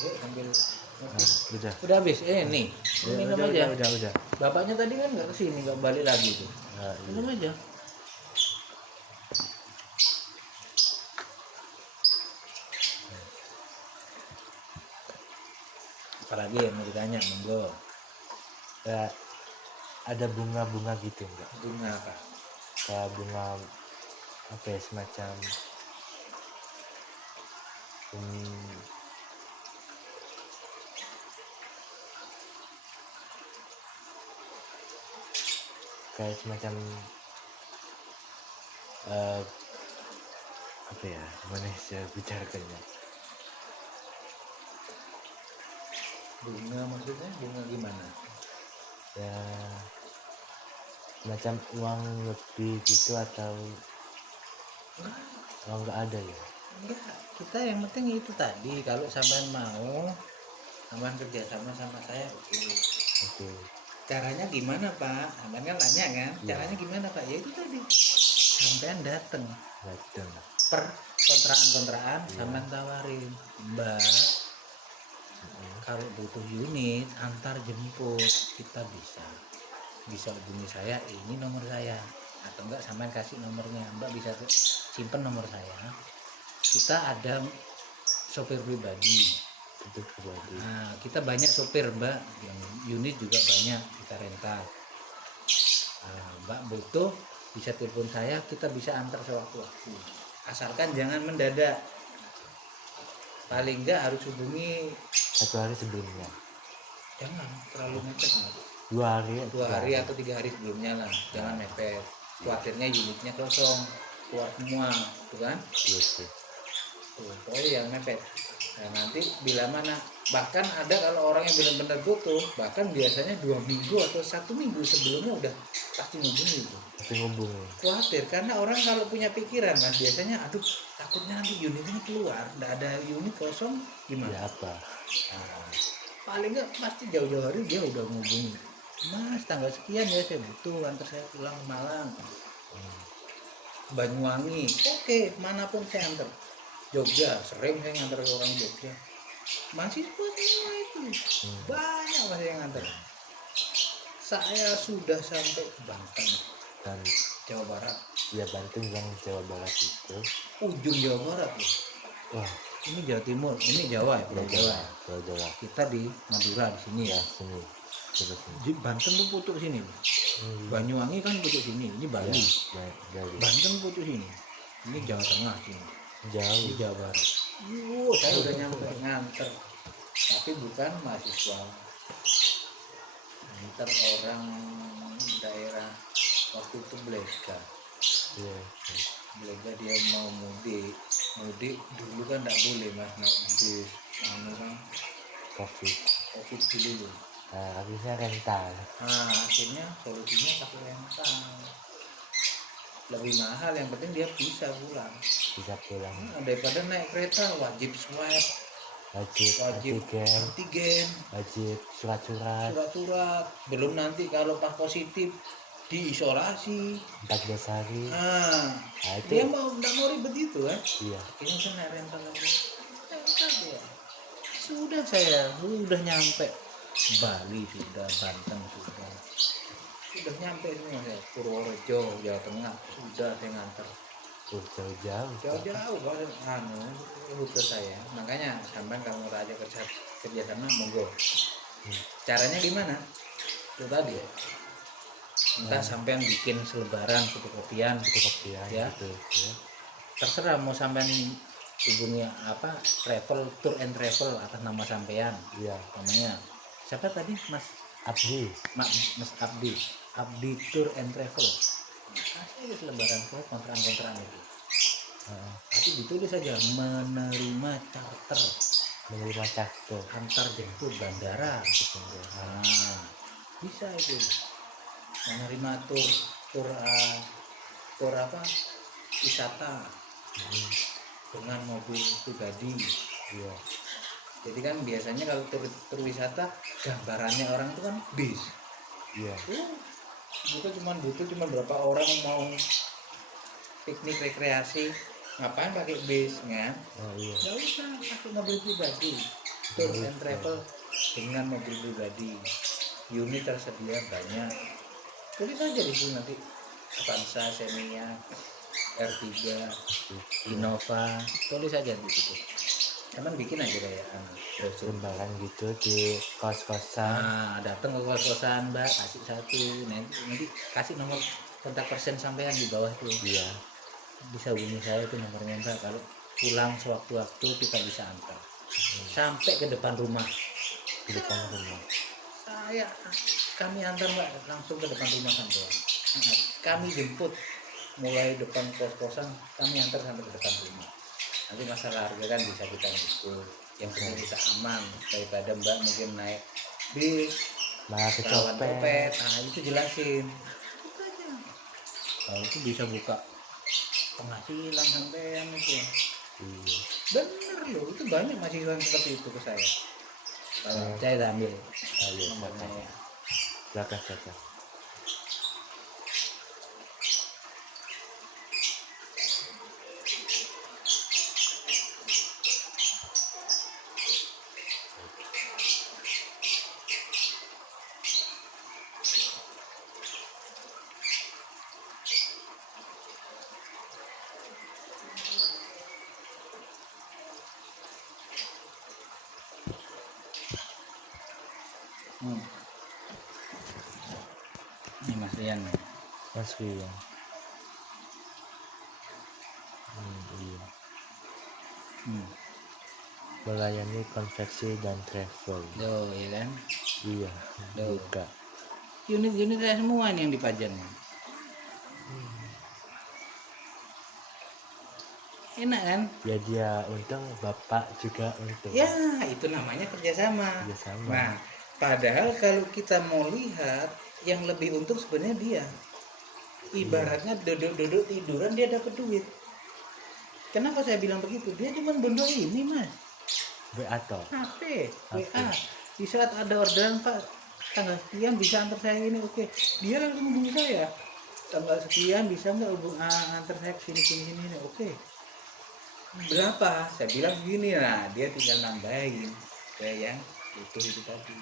Yuk sambil Nah, udah habis. Nih, minum aja. Udah. Bapaknya tadi kan nggak kesini, nggak balik lagi tuh. Nah, Minum iya. aja. Apalagi yang mau ditanya, monggo. Ya, ada bunga-bunga gitu enggak? Bunga apa? Kayak bunga apa ya, semacam kayak semacam apa ya, gimana saya bicarakannya? Bunga maksudnya bunga gimana? Ya semacam uang lebih gitu atau nggak ada ya? Enggak, kita yang penting itu tadi, kalau sampean mau sampean kerja sama saya, Oke. caranya gimana pak? Sampean kan nanya kan, caranya gimana pak? Ya itu tadi, sampean datang per kontrakan sampean tawarin, mbak kalau butuh unit antar jemput kita bisa. bisa hubungi saya, ini nomor saya, atau enggak sampean kasih nomornya, Mbak bisa simpen nomor saya. Kita ada sopir pribadi. Itu pribadi. Nah, kita banyak sopir Mbak, yang unit juga banyak kita rental. Nah, Mbak butuh bisa telepon saya, kita bisa antar sewaktu-waktu. Asalkan jangan mendadak. Paling enggak harus hubungi 1 hari sebelumnya, jangan terlalu mepet Mbak. 2 hari 2 hari atau 3 hari sebelumnya lah, jangan mepet. Khawatirnya unitnya kosong, keluar semua, tuh kan? Iya sih. Tuh, pokoknya yang mepet. Nah, nanti bila mana, bahkan ada kalau orang yang benar-benar butuh, bahkan biasanya 2 minggu atau 1 minggu sebelumnya udah pasti ngubungi itu. Tapi ngubungin. Khawatir karena orang kalau punya pikiran kan biasanya, aduh takutnya nanti unit ini keluar, nggak ada unit kosong gimana? Ya apa? Nah, paling nggak pasti jauh-jauh hari dia udah ngubungi, Mas tanggal sekian ya saya butuh antar saya pulang ke Malang, Banyuwangi, oke manapun saya antar. Jogja sering saya ngantar orang Jogja, mahasiswa semua itu banyak masih yang ngantar. Saya sudah sampai ke Banten, Dan Jawa Barat, ya Banten yang Jawa Barat itu, ujung Jawa Barat loh. wah, Ini Jawa Timur, ini Jawa ya, Pulau Jawa. Jawa Jawa. Kita di Madura di sini Ya ya. sini, coba sini. Di Banten tuh pucuk sini, Banyuwangi kan pucuk sini, ini Bali. Jauh. Banten pucuk sini, ini Jawa Tengah sini, ini Jauh. Jawa Barat. Saya udah nyampe nganter, tapi bukan mahasiswa, nganter orang daerah waktu itu Blega. Iya. Blega dia mau mudik dulu kan nggak boleh mas naik bis, kan Covid. Covid dulu. Nah, habisnya rental. Nah, akhirnya solusinya pakai rental. Lebih mahal, yang penting dia bisa pulang. Bisa pulang. Nah, daripada naik kereta wajib swab, Wajib antigen, antigen, wajib surat-surat surat-surat. Belum nanti kalau pas positif diisolasi. 14 hari. Nah, Nah itu dia nggak mau ribet itu kan? iya. Ini kan naik rental lagi. Rental ya. Sudah saya sudah nyampe Bali, sudah Banten, sudah nyampe semua saya, Purworejo Jawa Tengah sudah saya nganter Jauh-jauh. jauh-jauh rute saya. Makanya sampai kamu raja kerja sana monggo. Caranya gimana? Itu tadi ya. Entah sampean bikin selebaran fotokopian Fotokopian ya. gitu ya. Terserah mau sampean hubungi apa travel tour and travel atas nama sampean Iya. namanya siapa tadi Mas Abdi. Mas Abdi Tour and Travel. Kasih aja selebaran kontrakan itu. Tapi ditulis saja menerima charter, Menerima charter. antar jemput bandara. Nah, bisa itu. Menerima tur apa wisata dengan mobil pribadi. Iya. Jadi kan biasanya kalau tur wisata gambarannya orang itu kan bis. Iya. Butuh cuma berapa orang mau piknik rekreasi, ngapain pakai bis kan? Oh iya. Nggak usah pakai mobil pribadi. Tour and travel dengan mobil pribadi. Unit tersedia banyak. Tulis aja di sini nanti Avanza, Xenia, R3, Innova, tulis aja di situ. Cuman bikin aja kayak brosur. Lembaran gitu di kos-kosan. Nah, datang ke kos-kosan Mbak, kasih satu, nanti kasih nomor kontak person sampean di bawah tuh. Iya. Bisa hubungi saya itu nomornya Mbak. Kalau pulang sewaktu-waktu kita bisa antar sampai ke depan rumah. Di depan rumah. Kami antar Mbak langsung ke depan rumah sampean. Kami jemput mulai depan kos-kosan, kami antar sampai ke depan rumah. Nanti masalah harga kan bisa kita nego, yang penting kita aman daripada Mbak mungkin naik bis Malah rawan kecopet. copet. Nah itu jelasin kalau itu bisa buka penghasilan sampean itu. Iya. Bener loh, itu banyak mahasiswa yang seperti itu ke saya. Kalau saya ambil Ayo, nomornya ya. silakan. Hmm. Ini Mas Rian ya. Mas Rian. Iya. Hmm. Melayani konveksi dan travel. Tuh, ya kan. Iya, Tuh. buka. Unit-unit saya semua ini yang dipajang. Enak kan? Ya dia untung, bapak juga untung. Ya, itu namanya kerjasama. Kerjasama. Nah, padahal kalau kita mau lihat, yang lebih untung sebenarnya dia. Ibaratnya duduk-duduk tiduran dia dapat duit. Kenapa saya bilang begitu? Dia cuma benda ini, Mas. WA toh. HP, WA. Di saat ada orderan, Pak, tanggal sekian bisa antar saya ini, oke. Dia langsung hubungi saya. Tanggal sekian bisa nggak antar saya ke sini, oke. Berapa? Saya bilang begini, nah dia tinggal nambahin kayak yang itu tadi.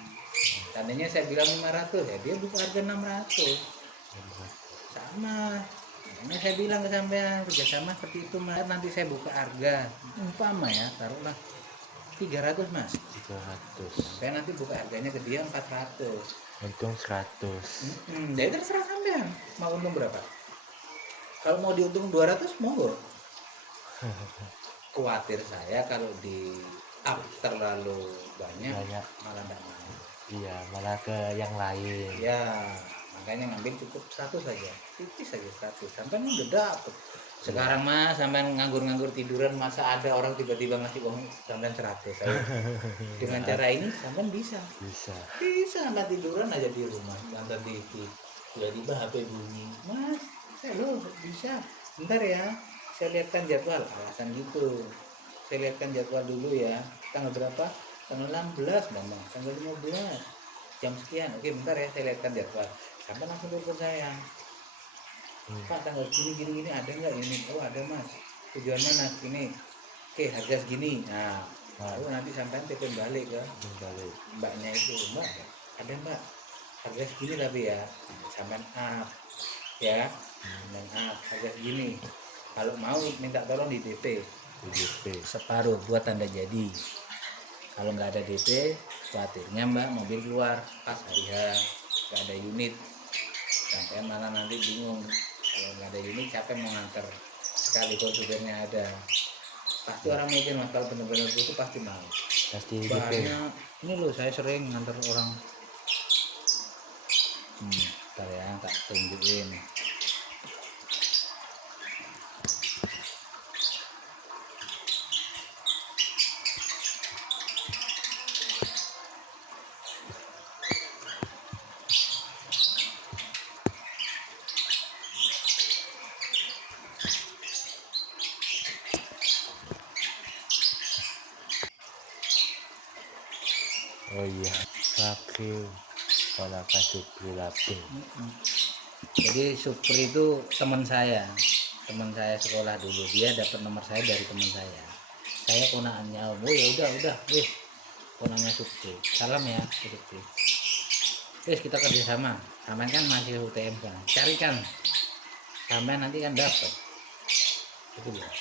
Tadinya saya bilang 500, ya dia buka harga 600. Sama. Makanya saya bilang ke sampean kerjasama seperti itu, Mas. Nanti saya buka harga umpama ya, taruhlah 300, Mas. 300. Saya nanti buka harganya ke dia 400. Untung 100. Jadi terserah sampean mau untung berapa. Kalau mau diuntung 200 monggo. Khawatir saya kalau di up terlalu banyak. Malah enggak mau. Iya, malah ke yang lain. Ya, makanya ngambil cukup 100 saja. Tipis saja 100. Sampai udah dapet. Sekarang Mas sampai nganggur-nganggur tiduran, masa ada orang tiba-tiba ngasih uang sampai 100. Dengan cara ini sampai bisa sampai tiduran aja di rumah, nonton TV. Tiba-tiba HP bunyi, Mas, saya loh bisa. Bentar ya, saya lihatkan jadwal. Alasan gitu. Saya lihatkan jadwal dulu ya. Tanggal berapa? Tanggal 16, Mama. Tanggal 15. Jam sekian. Oke, bentar ya, saya lihatkan jadwal. Sampai langsung telepon saya. Pak, tanggal gini ada nggak ini? Oh ada, Mas. Tujuan mana? Ini. Oke, harga segini. Nah, lalu nanti sampai telepon balik ke mbaknya itu. Mbak, ada Mbak. Harga segini tapi ya. Sampai up. Ya. Dan up. Harga segini. Kalau mau minta tolong di DP. Separuh buat tanda jadi. Kalau nggak ada DP, khawatirnya Mbak mobil keluar pas hari H, nggak ada unit. Sampai malah nanti bingung. Kalau nggak ada unit, siapa yang mau nganter? Sekalipun supirnya ada, pasti orang mikir, Mas, kalau benar-benar itu pasti mau. Pasti banyak. Ini loh, saya sering nganter orang. Bentar ya, tak tunjukin. Oh iya, Lapri, ponakan Supri Lapri. Jadi Supri itu teman saya sekolah dulu. Dia dapat nomor saya dari teman saya. Saya ponakannya. Oh ya udah, wih, ponaknya Supri. Salam ya Supri. Wis kita kerjasama. Sampean kan masih UTM kan. Carikan. Sampean nanti kan dapat. Itu loh.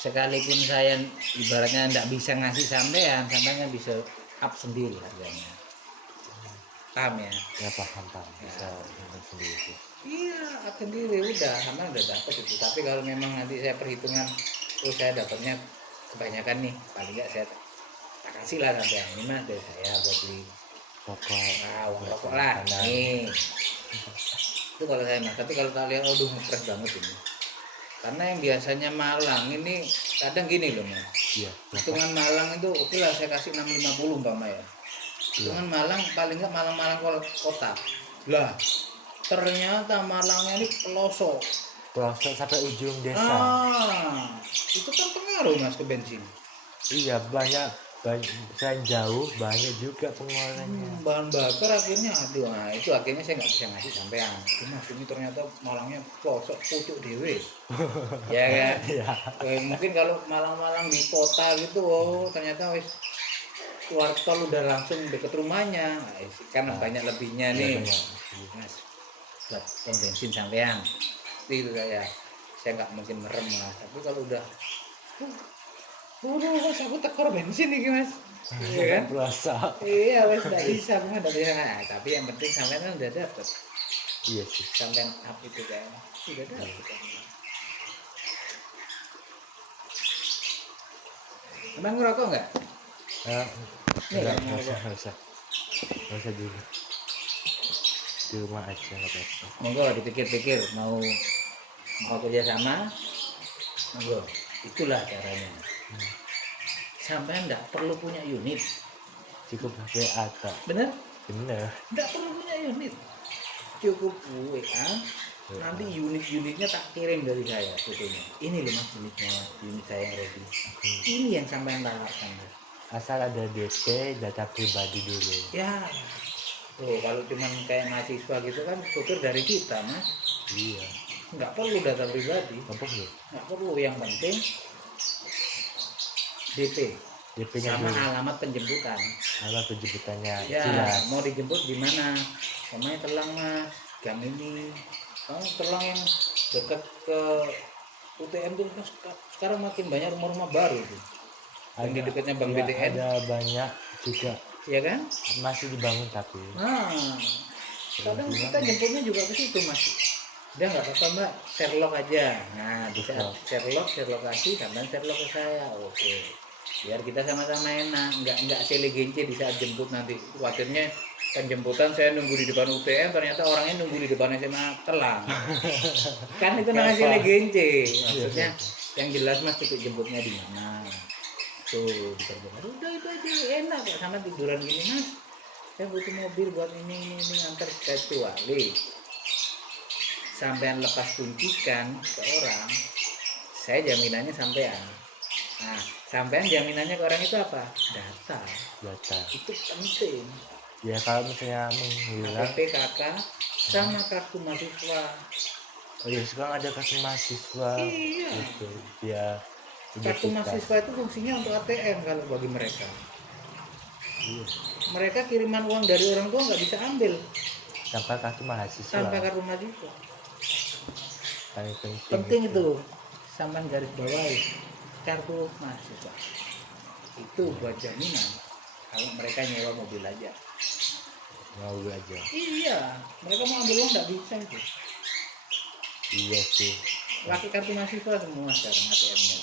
Sekalipun saya ibaratnya enggak bisa ngasih sampean kan bisa up sendiri harganya. Paham ya? Ya paham. Bisa sendiri. Iya, up sendiri udah, sama udah dapat itu. Tapi kalau memang nanti saya perhitungan, saya dapatnya kebanyakan nih, paling enggak saya tak kasih lah sampai ini Mas dari saya buat beli uang rokok lah nih. Itu kalau saya Mas. Tapi kalau kalian aduh ngepres banget ini. Karena yang biasanya Malang ini kadang gini loh Mas. Iya. Hitungan Malang itu oke lah saya kasih 650 umpama ya. Hitungan Malang paling enggak Malang kota. Lah ternyata Malangnya ini pelosok sampai ujung desa. Itu kan pengaruh Mas ke bensin. Iya, banyak saya jauh, banyak juga pengeluarannya. Bahan bakar akhirnya itu akhirnya saya nggak bisa ngasih sampean. Mas ini ternyata Malangnya pelosok pucuk dewe. Ya kan? Iya. Mungkin kalau Malang-Malang di kota gitu, ternyata wis keluar tol udah langsung deket rumahnya. Kan banyak lebihnya nih. Mas, buat bensin sampean. Itu saya nggak mungkin merem lah. Tapi kalau udah Mas aku tekor bensin nih mas. Iya kan? Puasa. Iya, wes nggak bisa, memang nggak bisa. Nah, tapi yang penting sampean kan udah dapet, Iya sih. sampean up itu kan, udah dapet kan. Emang ngerokok nggak? Eh, Nih, enggak, kamu nggak usah dulu. Di rumah aja nggak apa-apa. monggo dipikir-pikir mau kerja sama, monggo. Itulah caranya. Sampean nggak perlu punya unit, Cukup HP ada. bener? Bener. Nggak perlu punya unit, cukup WA. Nanti unit-unitnya tak kirim dari saya fotonya. Ini loh mas unitnya, unit saya yang ready. Ini yang sampean tawarkan. Mas. Asal ada DP data pribadi dulu. Ya, kalau cuman kayak mahasiswa gitu kan supir dari kita mas, Iya. nggak perlu data pribadi, Apa tuh? nggak perlu. Yang penting DP DP-nya sama dulu. alamat penjemputan. Alamat penjemputannya Ya, jelas. mau dijemput di mana? Namanya Telang mas, jam ini. Kamu Telang yang dekat ke UTM tuh kan sekarang makin banyak rumah-rumah baru tuh. Yang di dekatnya Bank ya, BTN, ada banyak juga ya kan? masih dibangun tapi Nah, kadang kita jemputnya juga ke situ mas. Udah nggak apa-apa mbak, Sherlock aja. Nah bisa share lokasi, sampai share ke saya. Oke, biar kita sama-sama enak. Nggak selegence di saat jemput nanti. Khawatirnya penjemputan saya nunggu di depan UTM, ternyata orangnya nunggu di depan SMA Telang. Kan itu namanya selegence. Maksudnya yang jelas mas titik jemputnya di mana. Tuh dikerjakan. Udah itu aja enak kok, sama tiduran gini mas. Saya butuh mobil buat ini nganter, kecuali sampean lepas kuntikan ke orang, saya jaminannya sampean. Nah, sampean jaminannya ke orang itu apa? Data. data. Itu penting. Ya kalau misalnya menghilang, KTP kakak sama kartu mahasiswa. oh ya sekarang ada kartu mahasiswa. Iya. Gitu. Ya. Kartu mahasiswa itu fungsinya untuk ATM kalau bagi mereka. Iya. Mereka kiriman uang dari orang tua nggak bisa ambil Tanpa kartu mahasiswa. tanpa kartu mahasiswa. Paling penting. Penting itu sampai garis bawahi kartu mahasiswa. Itu buat jaminan kalau mereka nyewa mobil aja. Mau aja. Iya, mereka mau ambil uang nggak bisa itu. Iya sih. Pakai kartu mahasiswa semua sekarang ATM-nya.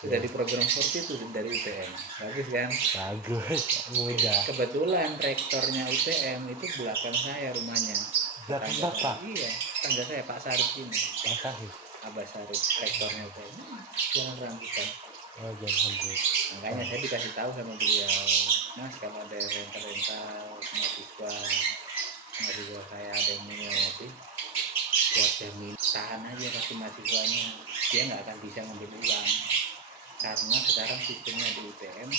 Sudah di program seperti itu dari UTM. Bagus kan? Bagus, mudah. Kebetulan rektornya UTM itu belakang saya rumahnya. Belakang Tangga bapak? saya. Iya, tangga saya Pak Sarif ini. Makasih. Abah Sarif, rektornya UTM. Jangan rambutan. Oh jangan sambut. Makanya saya dikasih tahu sama beliau, mas kalau ada rental mahasiswa saya ada yang mau mobil, buat jamin tahan aja kasih mahasiswanya, dia nggak akan bisa ngambil uang karena sekarang sistemnya di UTM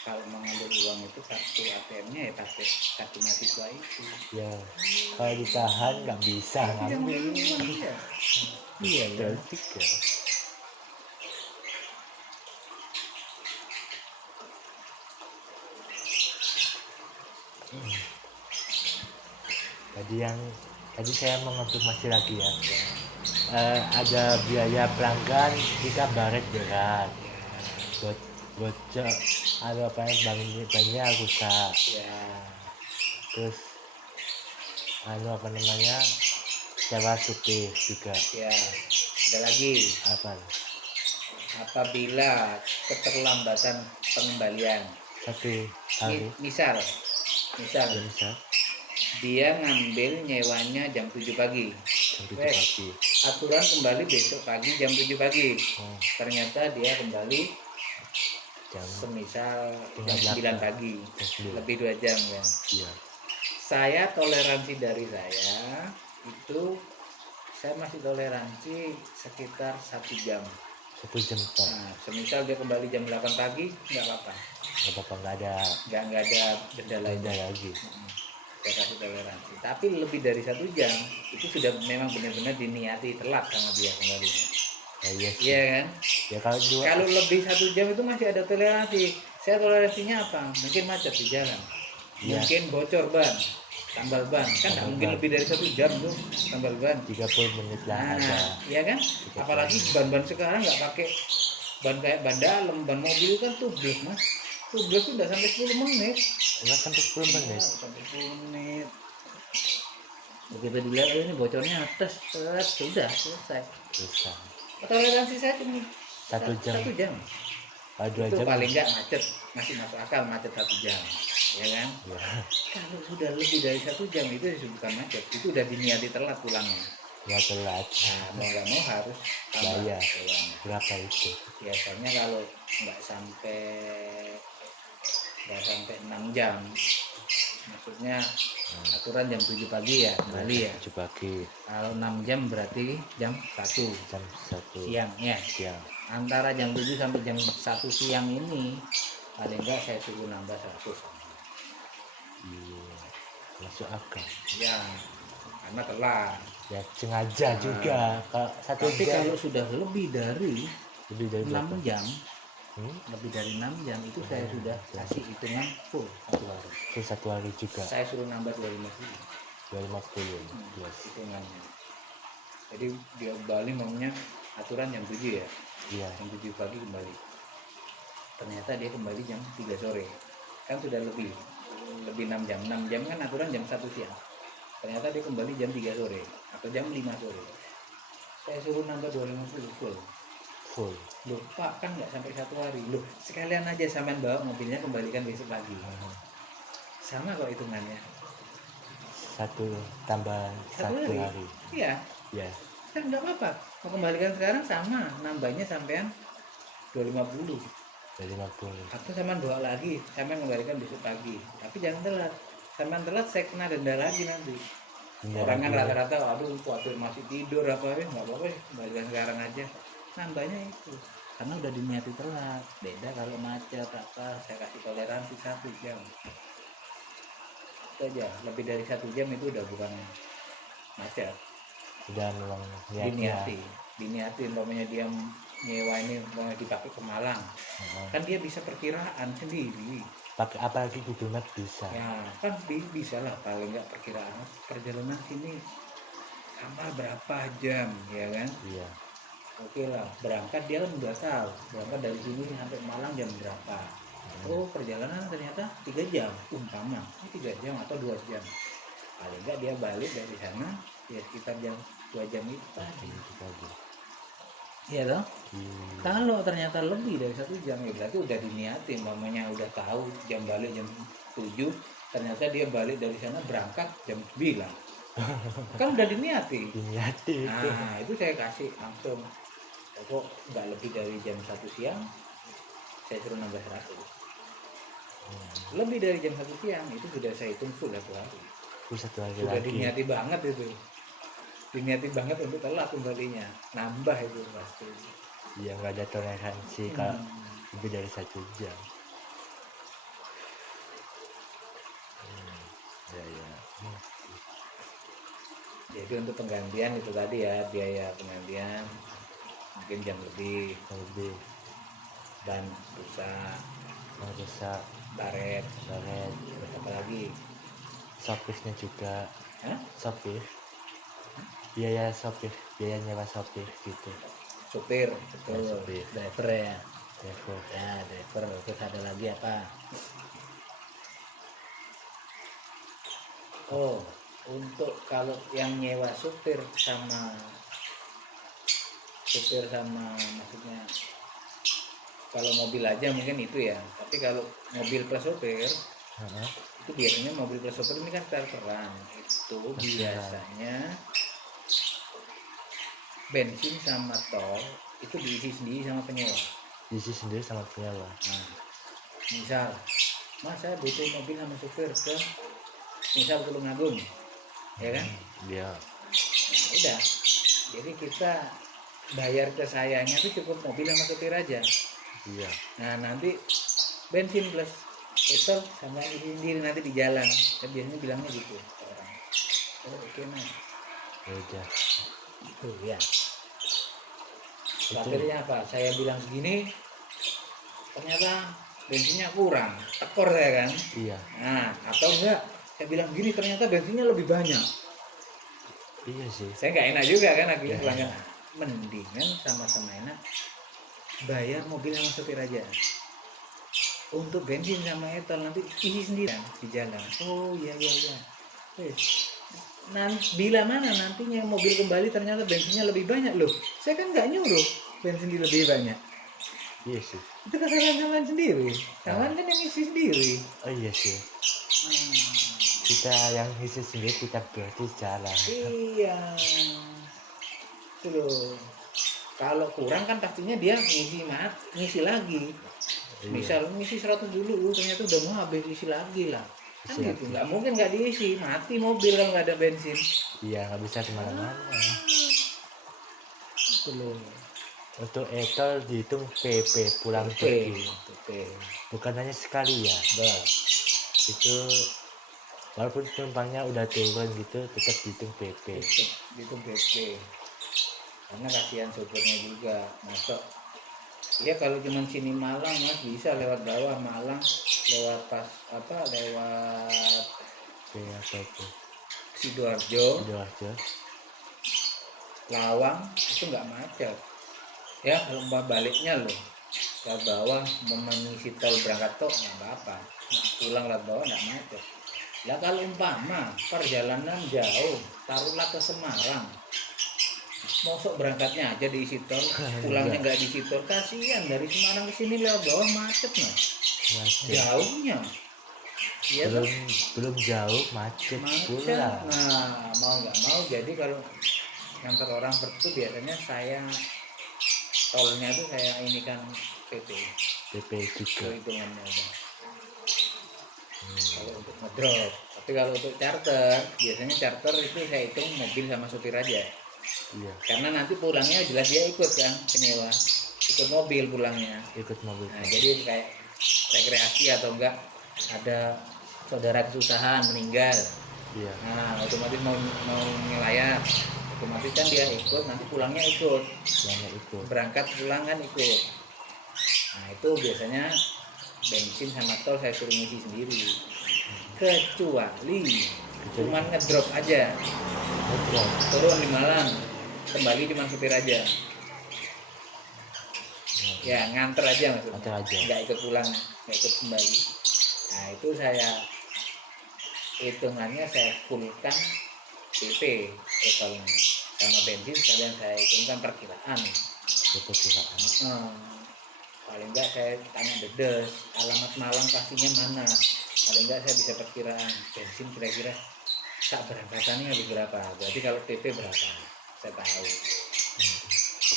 kalau mengambil uang itu kartu ATM-nya ya pakai kartu mahasiswa itu. Ya kalau ditahan nggak bisa Jangan ngambil. uang iya. Iya ya. Berarti ya. Tadi saya mau konfirmasi lagi ya. Ada biaya pelanggan kita baret berat. Bocor ada apa yang banyak rusak. Ya. Terus apa namanya sewa supir juga. Ya. Ada lagi. Apa? Apabila keterlambatan pengembalian, Satu hari misal ya bisa dia ngambil nyewanya jam 7 pagi, jam 7 pagi. aturan kembali besok pagi jam 7 pagi, Oh, ternyata dia kembali jam semisal Jam jam 9 pagi, jam 9. lebih 2 jam ya. Iya. Saya toleransi dari saya itu, saya masih toleransi sekitar 1 jam. 1 jam Pak. Nah, semisal dia kembali jam 8 pagi nggak apa-apa, Nggak apa-apa, nggak ada nggak ada benda lain beda lagi. saya kasih toleransi. Tapi lebih dari 1 jam itu sudah memang benar-benar diniati telat sama dia kembalinya. Iya sih. Iya kan? Ya kalau dua Kalau lebih 1 jam itu masih ada toleransi. Saya toleransinya apa? Mungkin macet di jalan, Iya. mungkin bocor ban, tambal ban, kan nggak mungkin lebih dari 1 jam tuh tambal ban. 30 menit lah ada. Nah, iya kan? Apalagi ban-ban sekarang nggak pakai ban kayak ban dalam, ban mobil kan tublek mas, tublek tuh udah sampai 10 menit. Nggak sampai 10 menit. Sampai 10 menit. Begitu dilihat, oh ini bocornya atas, sudah selesai. Bisa Toleransi saya cuma 1 jam. 1 jam. Kalau 2 Itu jam paling nggak macet, masih masuk akal macet 1 jam, ya kan? ya. Kalau sudah lebih dari 1 jam itu bukan macet, itu udah diniati telat pulangnya. Ya telat. Nah, mau nggak mau harus tambah Bayar. uang. Berapa itu? Biasanya kalau nggak sampai 6 jam, maksudnya aturan jam 7 pagi ya kembali ya. 7 pagi. Kalau 6 jam berarti jam 1 Jam 1 siang ya. siang. Antara jam 7 sampai jam 1 siang ini paling enggak saya suruh nambah 100 Iya. Masuk akal. ya, karena telat. Ya sengaja juga. Kalau 1 Tapi jam kalau sudah lebih dari lebih dari 6 berapa? jam, Hmm? lebih dari 6 jam itu saya sudah kasih hitungan full 1 hari. Itu 1 hari juga. Saya suruh nambah 250 250. Yes. hitungannya. Jadi dia Bali maunya aturan jam 7 ya, Iya. jam 7 pagi kembali. Ternyata dia kembali jam 3 sore, kan sudah lebih 6 jam. 6 jam kan aturan jam 1 siang. Ternyata dia kembali jam 3 sore atau jam 5 sore. Saya suruh nambah 250 full. Full. Loh Pak, kan nggak sampai 1 hari. Loh sekalian aja sampean bawa mobilnya kembalikan besok pagi. Sama kok hitungannya. 1 tambah 1 hari. Iya, Ya. kan nggak apa-apa. Mau kembalikan sekarang sama, nambahnya sampean 250. 250. Atau sampean bawa lagi, sampean kembalikan besok pagi. Tapi jangan telat. Sampean telat saya kena denda lagi nanti. Iya, Orang kan iya. rata-rata, aduh khawatir masih tidur apa ya, nggak apa-apa ya, kembalikan sekarang aja. Nambahnya itu. Karena udah diniati telat. Beda kalau macet apa, saya kasih toleransi 1 jam. Itu aja, lebih dari 1 jam itu udah bukan macet. Udah memang Diniati, umpamanya dia nyewa ini umpamanya dipakai ke Malang, kan dia bisa perkiraan sendiri. Pakai apalagi Google Map bisa. Ya kan bisa lah, paling nggak perkiraan perjalanan sini sama berapa jam, ya kan? Iya. Oke lah, berangkat dia kan udah tahu berangkat dari sini sampai Malang jam berapa. Oh perjalanan ternyata 3 jam umpama, 3 jam atau 2 jam. Paling nggak dia balik dari sana ya sekitar jam 2 jam itu tadi. Itu tadi. Iya toh? Iya. Kalau ternyata lebih dari 1 jam ya berarti udah diniatin, mamanya udah tahu jam balik jam 7, ternyata dia balik dari sana berangkat jam 9. Kan udah diniati. Diniati itu. Nah, itu saya kasih langsung. Pokok nggak lebih dari jam 1 siang, saya suruh nambah 100. Lebih dari jam 1 siang itu sudah saya hitung full 1 hari. Terus 1 hari Sudah lagi. diniati banget itu. Diniati banget untuk telat kembalinya. Nambah itu pasti. Iya, nggak ada toleransi kalau lebih dari 1 jam. Ya ya. Jadi untuk penggantian itu tadi ya, biaya penggantian mungkin jam lebih, Lebih dan rusak, rusak baret, banget. apa lagi? Sopirnya juga. Hah? Sopir. Biaya sopir, biaya nyewa sopir gitu. Supir, betul. Ya, supir. Driver ya. Driver. Ya, driver. Terus ada lagi apa? Oh, untuk kalau yang nyewa supir sama maksudnya kalau mobil aja mungkin itu ya. Tapi kalau mobil plus supir Heeh. itu biasanya mobil plus supir ini kan charteran. Itu biasanya bensin sama tol itu diisi sendiri sama penyewa. Diisi sendiri sama penyewa. Nah, misal, Mas saya butuh mobil sama supir ke misal Tulungagung, ya kan? Iya. Nah, udah. Jadi kita bayar ke sayanya itu cukup mobil sama supir aja. Iya. Nah nanti bensin plus petrol sama isi sendiri nanti di jalan. Saya biasanya bilangnya gitu ke orang. Oh oke Mas. Ya udah. Itu ya. Akhirnya apa? Saya bilang segini, ternyata bensinnya kurang, tekor saya kan. Iya. Nah atau enggak? Saya bilang gini, ternyata bensinnya lebih banyak. Iya sih. Saya nggak enak juga kan akhirnya Ya. pelanggan. Mendingan sama-sama enak. bayar mobil sama sopir aja. Untuk bensin sama etol nanti isi sendiri kan di jalan. Oh iya iya iya. Wes. Bila mana nantinya mobil kembali ternyata bensinnya lebih banyak loh. Saya kan nggak nyuruh bensin lebih banyak. Iya sih. Itu kesalahan kawan sendiri. Kawan kan yang isi sendiri. Oh iya sih. Kita yang isi sendiri, kita berarti jalan. Iya. Itu loh. Kalau kurang kan pastinya dia ngisi lagi. Iya. Misal ngisi 100 dulu, ternyata udah mau habis, isi lagi lah. Kan Isi gitu, lagi. nggak mungkin nggak diisi, mati mobil kalau nggak ada bensin. Iya, nggak bisa kemana-mana. Itu loh. Untuk etol dihitung PP pulang Oke, pergi. oke. Bukan hanya sekali ya. Bah, Itu walaupun penumpangnya udah turun gitu, tetap dihitung PP. itu BP. Karena kasihan sopirnya juga. Masuk. Ya kalau cuma sini Malang mas bisa lewat bawah Malang, lewat lewat Oke, apa itu? Sidoarjo, Sidoarjo. Lawang itu nggak macet. Ya kalau baliknya loh, lewat bawah mau mengisi tol berangkat tol nggak apa-apa, pulang lewat bawah nggak macet. Lah kalau umpama perjalanan jauh, taruhlah ke Semarang, mosok berangkatnya aja diisi tol, pulangnya nggak diisi tol, kasihan dari Semarang ke sini lewat bawah macet mas, Macet. jauhnya. Iya belum tuh, belum jauh macet macet. pula. Nah mau nggak mau, jadi kalau ngantar orang seperti itu biasanya saya tolnya tuh saya ini kan PP PP itu juga. hitungannya aja. Kalau untuk ngedrop, tapi kalau untuk charter biasanya charter itu saya hitung mobil sama supir aja, Iya, karena nanti pulangnya jelas dia ikut kan penyewa, ikut mobil pulangnya. ikut mobil. Nah jadi kayak rekreasi atau enggak ada saudara kesusahan meninggal, Iya, nah otomatis mau ngelayar, otomatis kan dia ikut, nanti pulangnya ikut, banyak ikut. berangkat pulang kan ikut. Nah itu biasanya bensin sama tol saya suruh ngisi sendiri, kecuali cuman ngedrop aja, Ngedrop. turun di Malang kembali cuma supir aja, ya nganter aja maksudnya, Nganter aja. nggak ikut pulang, nggak ikut kembali. Nah itu saya hitungannya saya fullkan PP totalnya sama bensin sekalian saya hitungkan perkiraan. Keperkiraan. Paling enggak saya tanya dedes alamat Malang pastinya mana, paling enggak saya bisa perkiraan bensin kira-kira tak berangkatannya habis berapa, berarti kalau PP berapa saya tahu.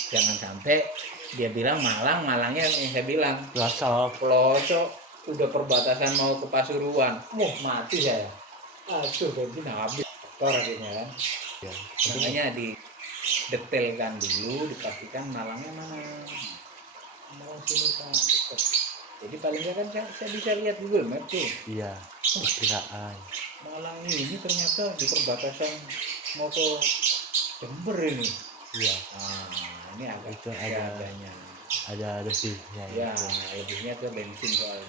Jangan sampai dia bilang Malangnya yang saya bilang pelosok udah perbatasan mau ke Pasuruan, mati saya, aduh bensin habis kotor akhirnya kan. Ya. Makanya didetailkan dulu, dipastikan Malangnya mana, mau sini Pak. Jadi paling nggak kan saya bisa lihat Google Map tuh, Iya, perkiraan. Malang ini ternyata di perbatasan mau ke Jember ini. Iya, Nah ini agak itu agaknya ada lebihnya ya, itu. lebihnya ke bensin soalnya,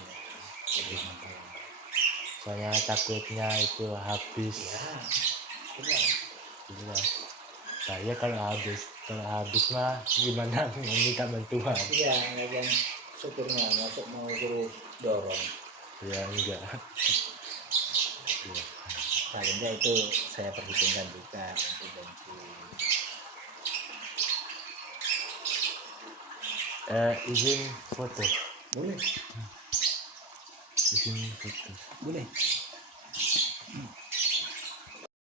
lebih mahal. Soalnya takutnya itu habis. Ya jelas. Jelas. Saya kalau habis mah gimana meminta bantuan? Iya, lagian supirnya masuk mau suruh dorong. Ya enggak. Ya. Paling enggak itu saya perhitungkan juga untuk bensin. Izin foto. Boleh, Izin foto. boleh.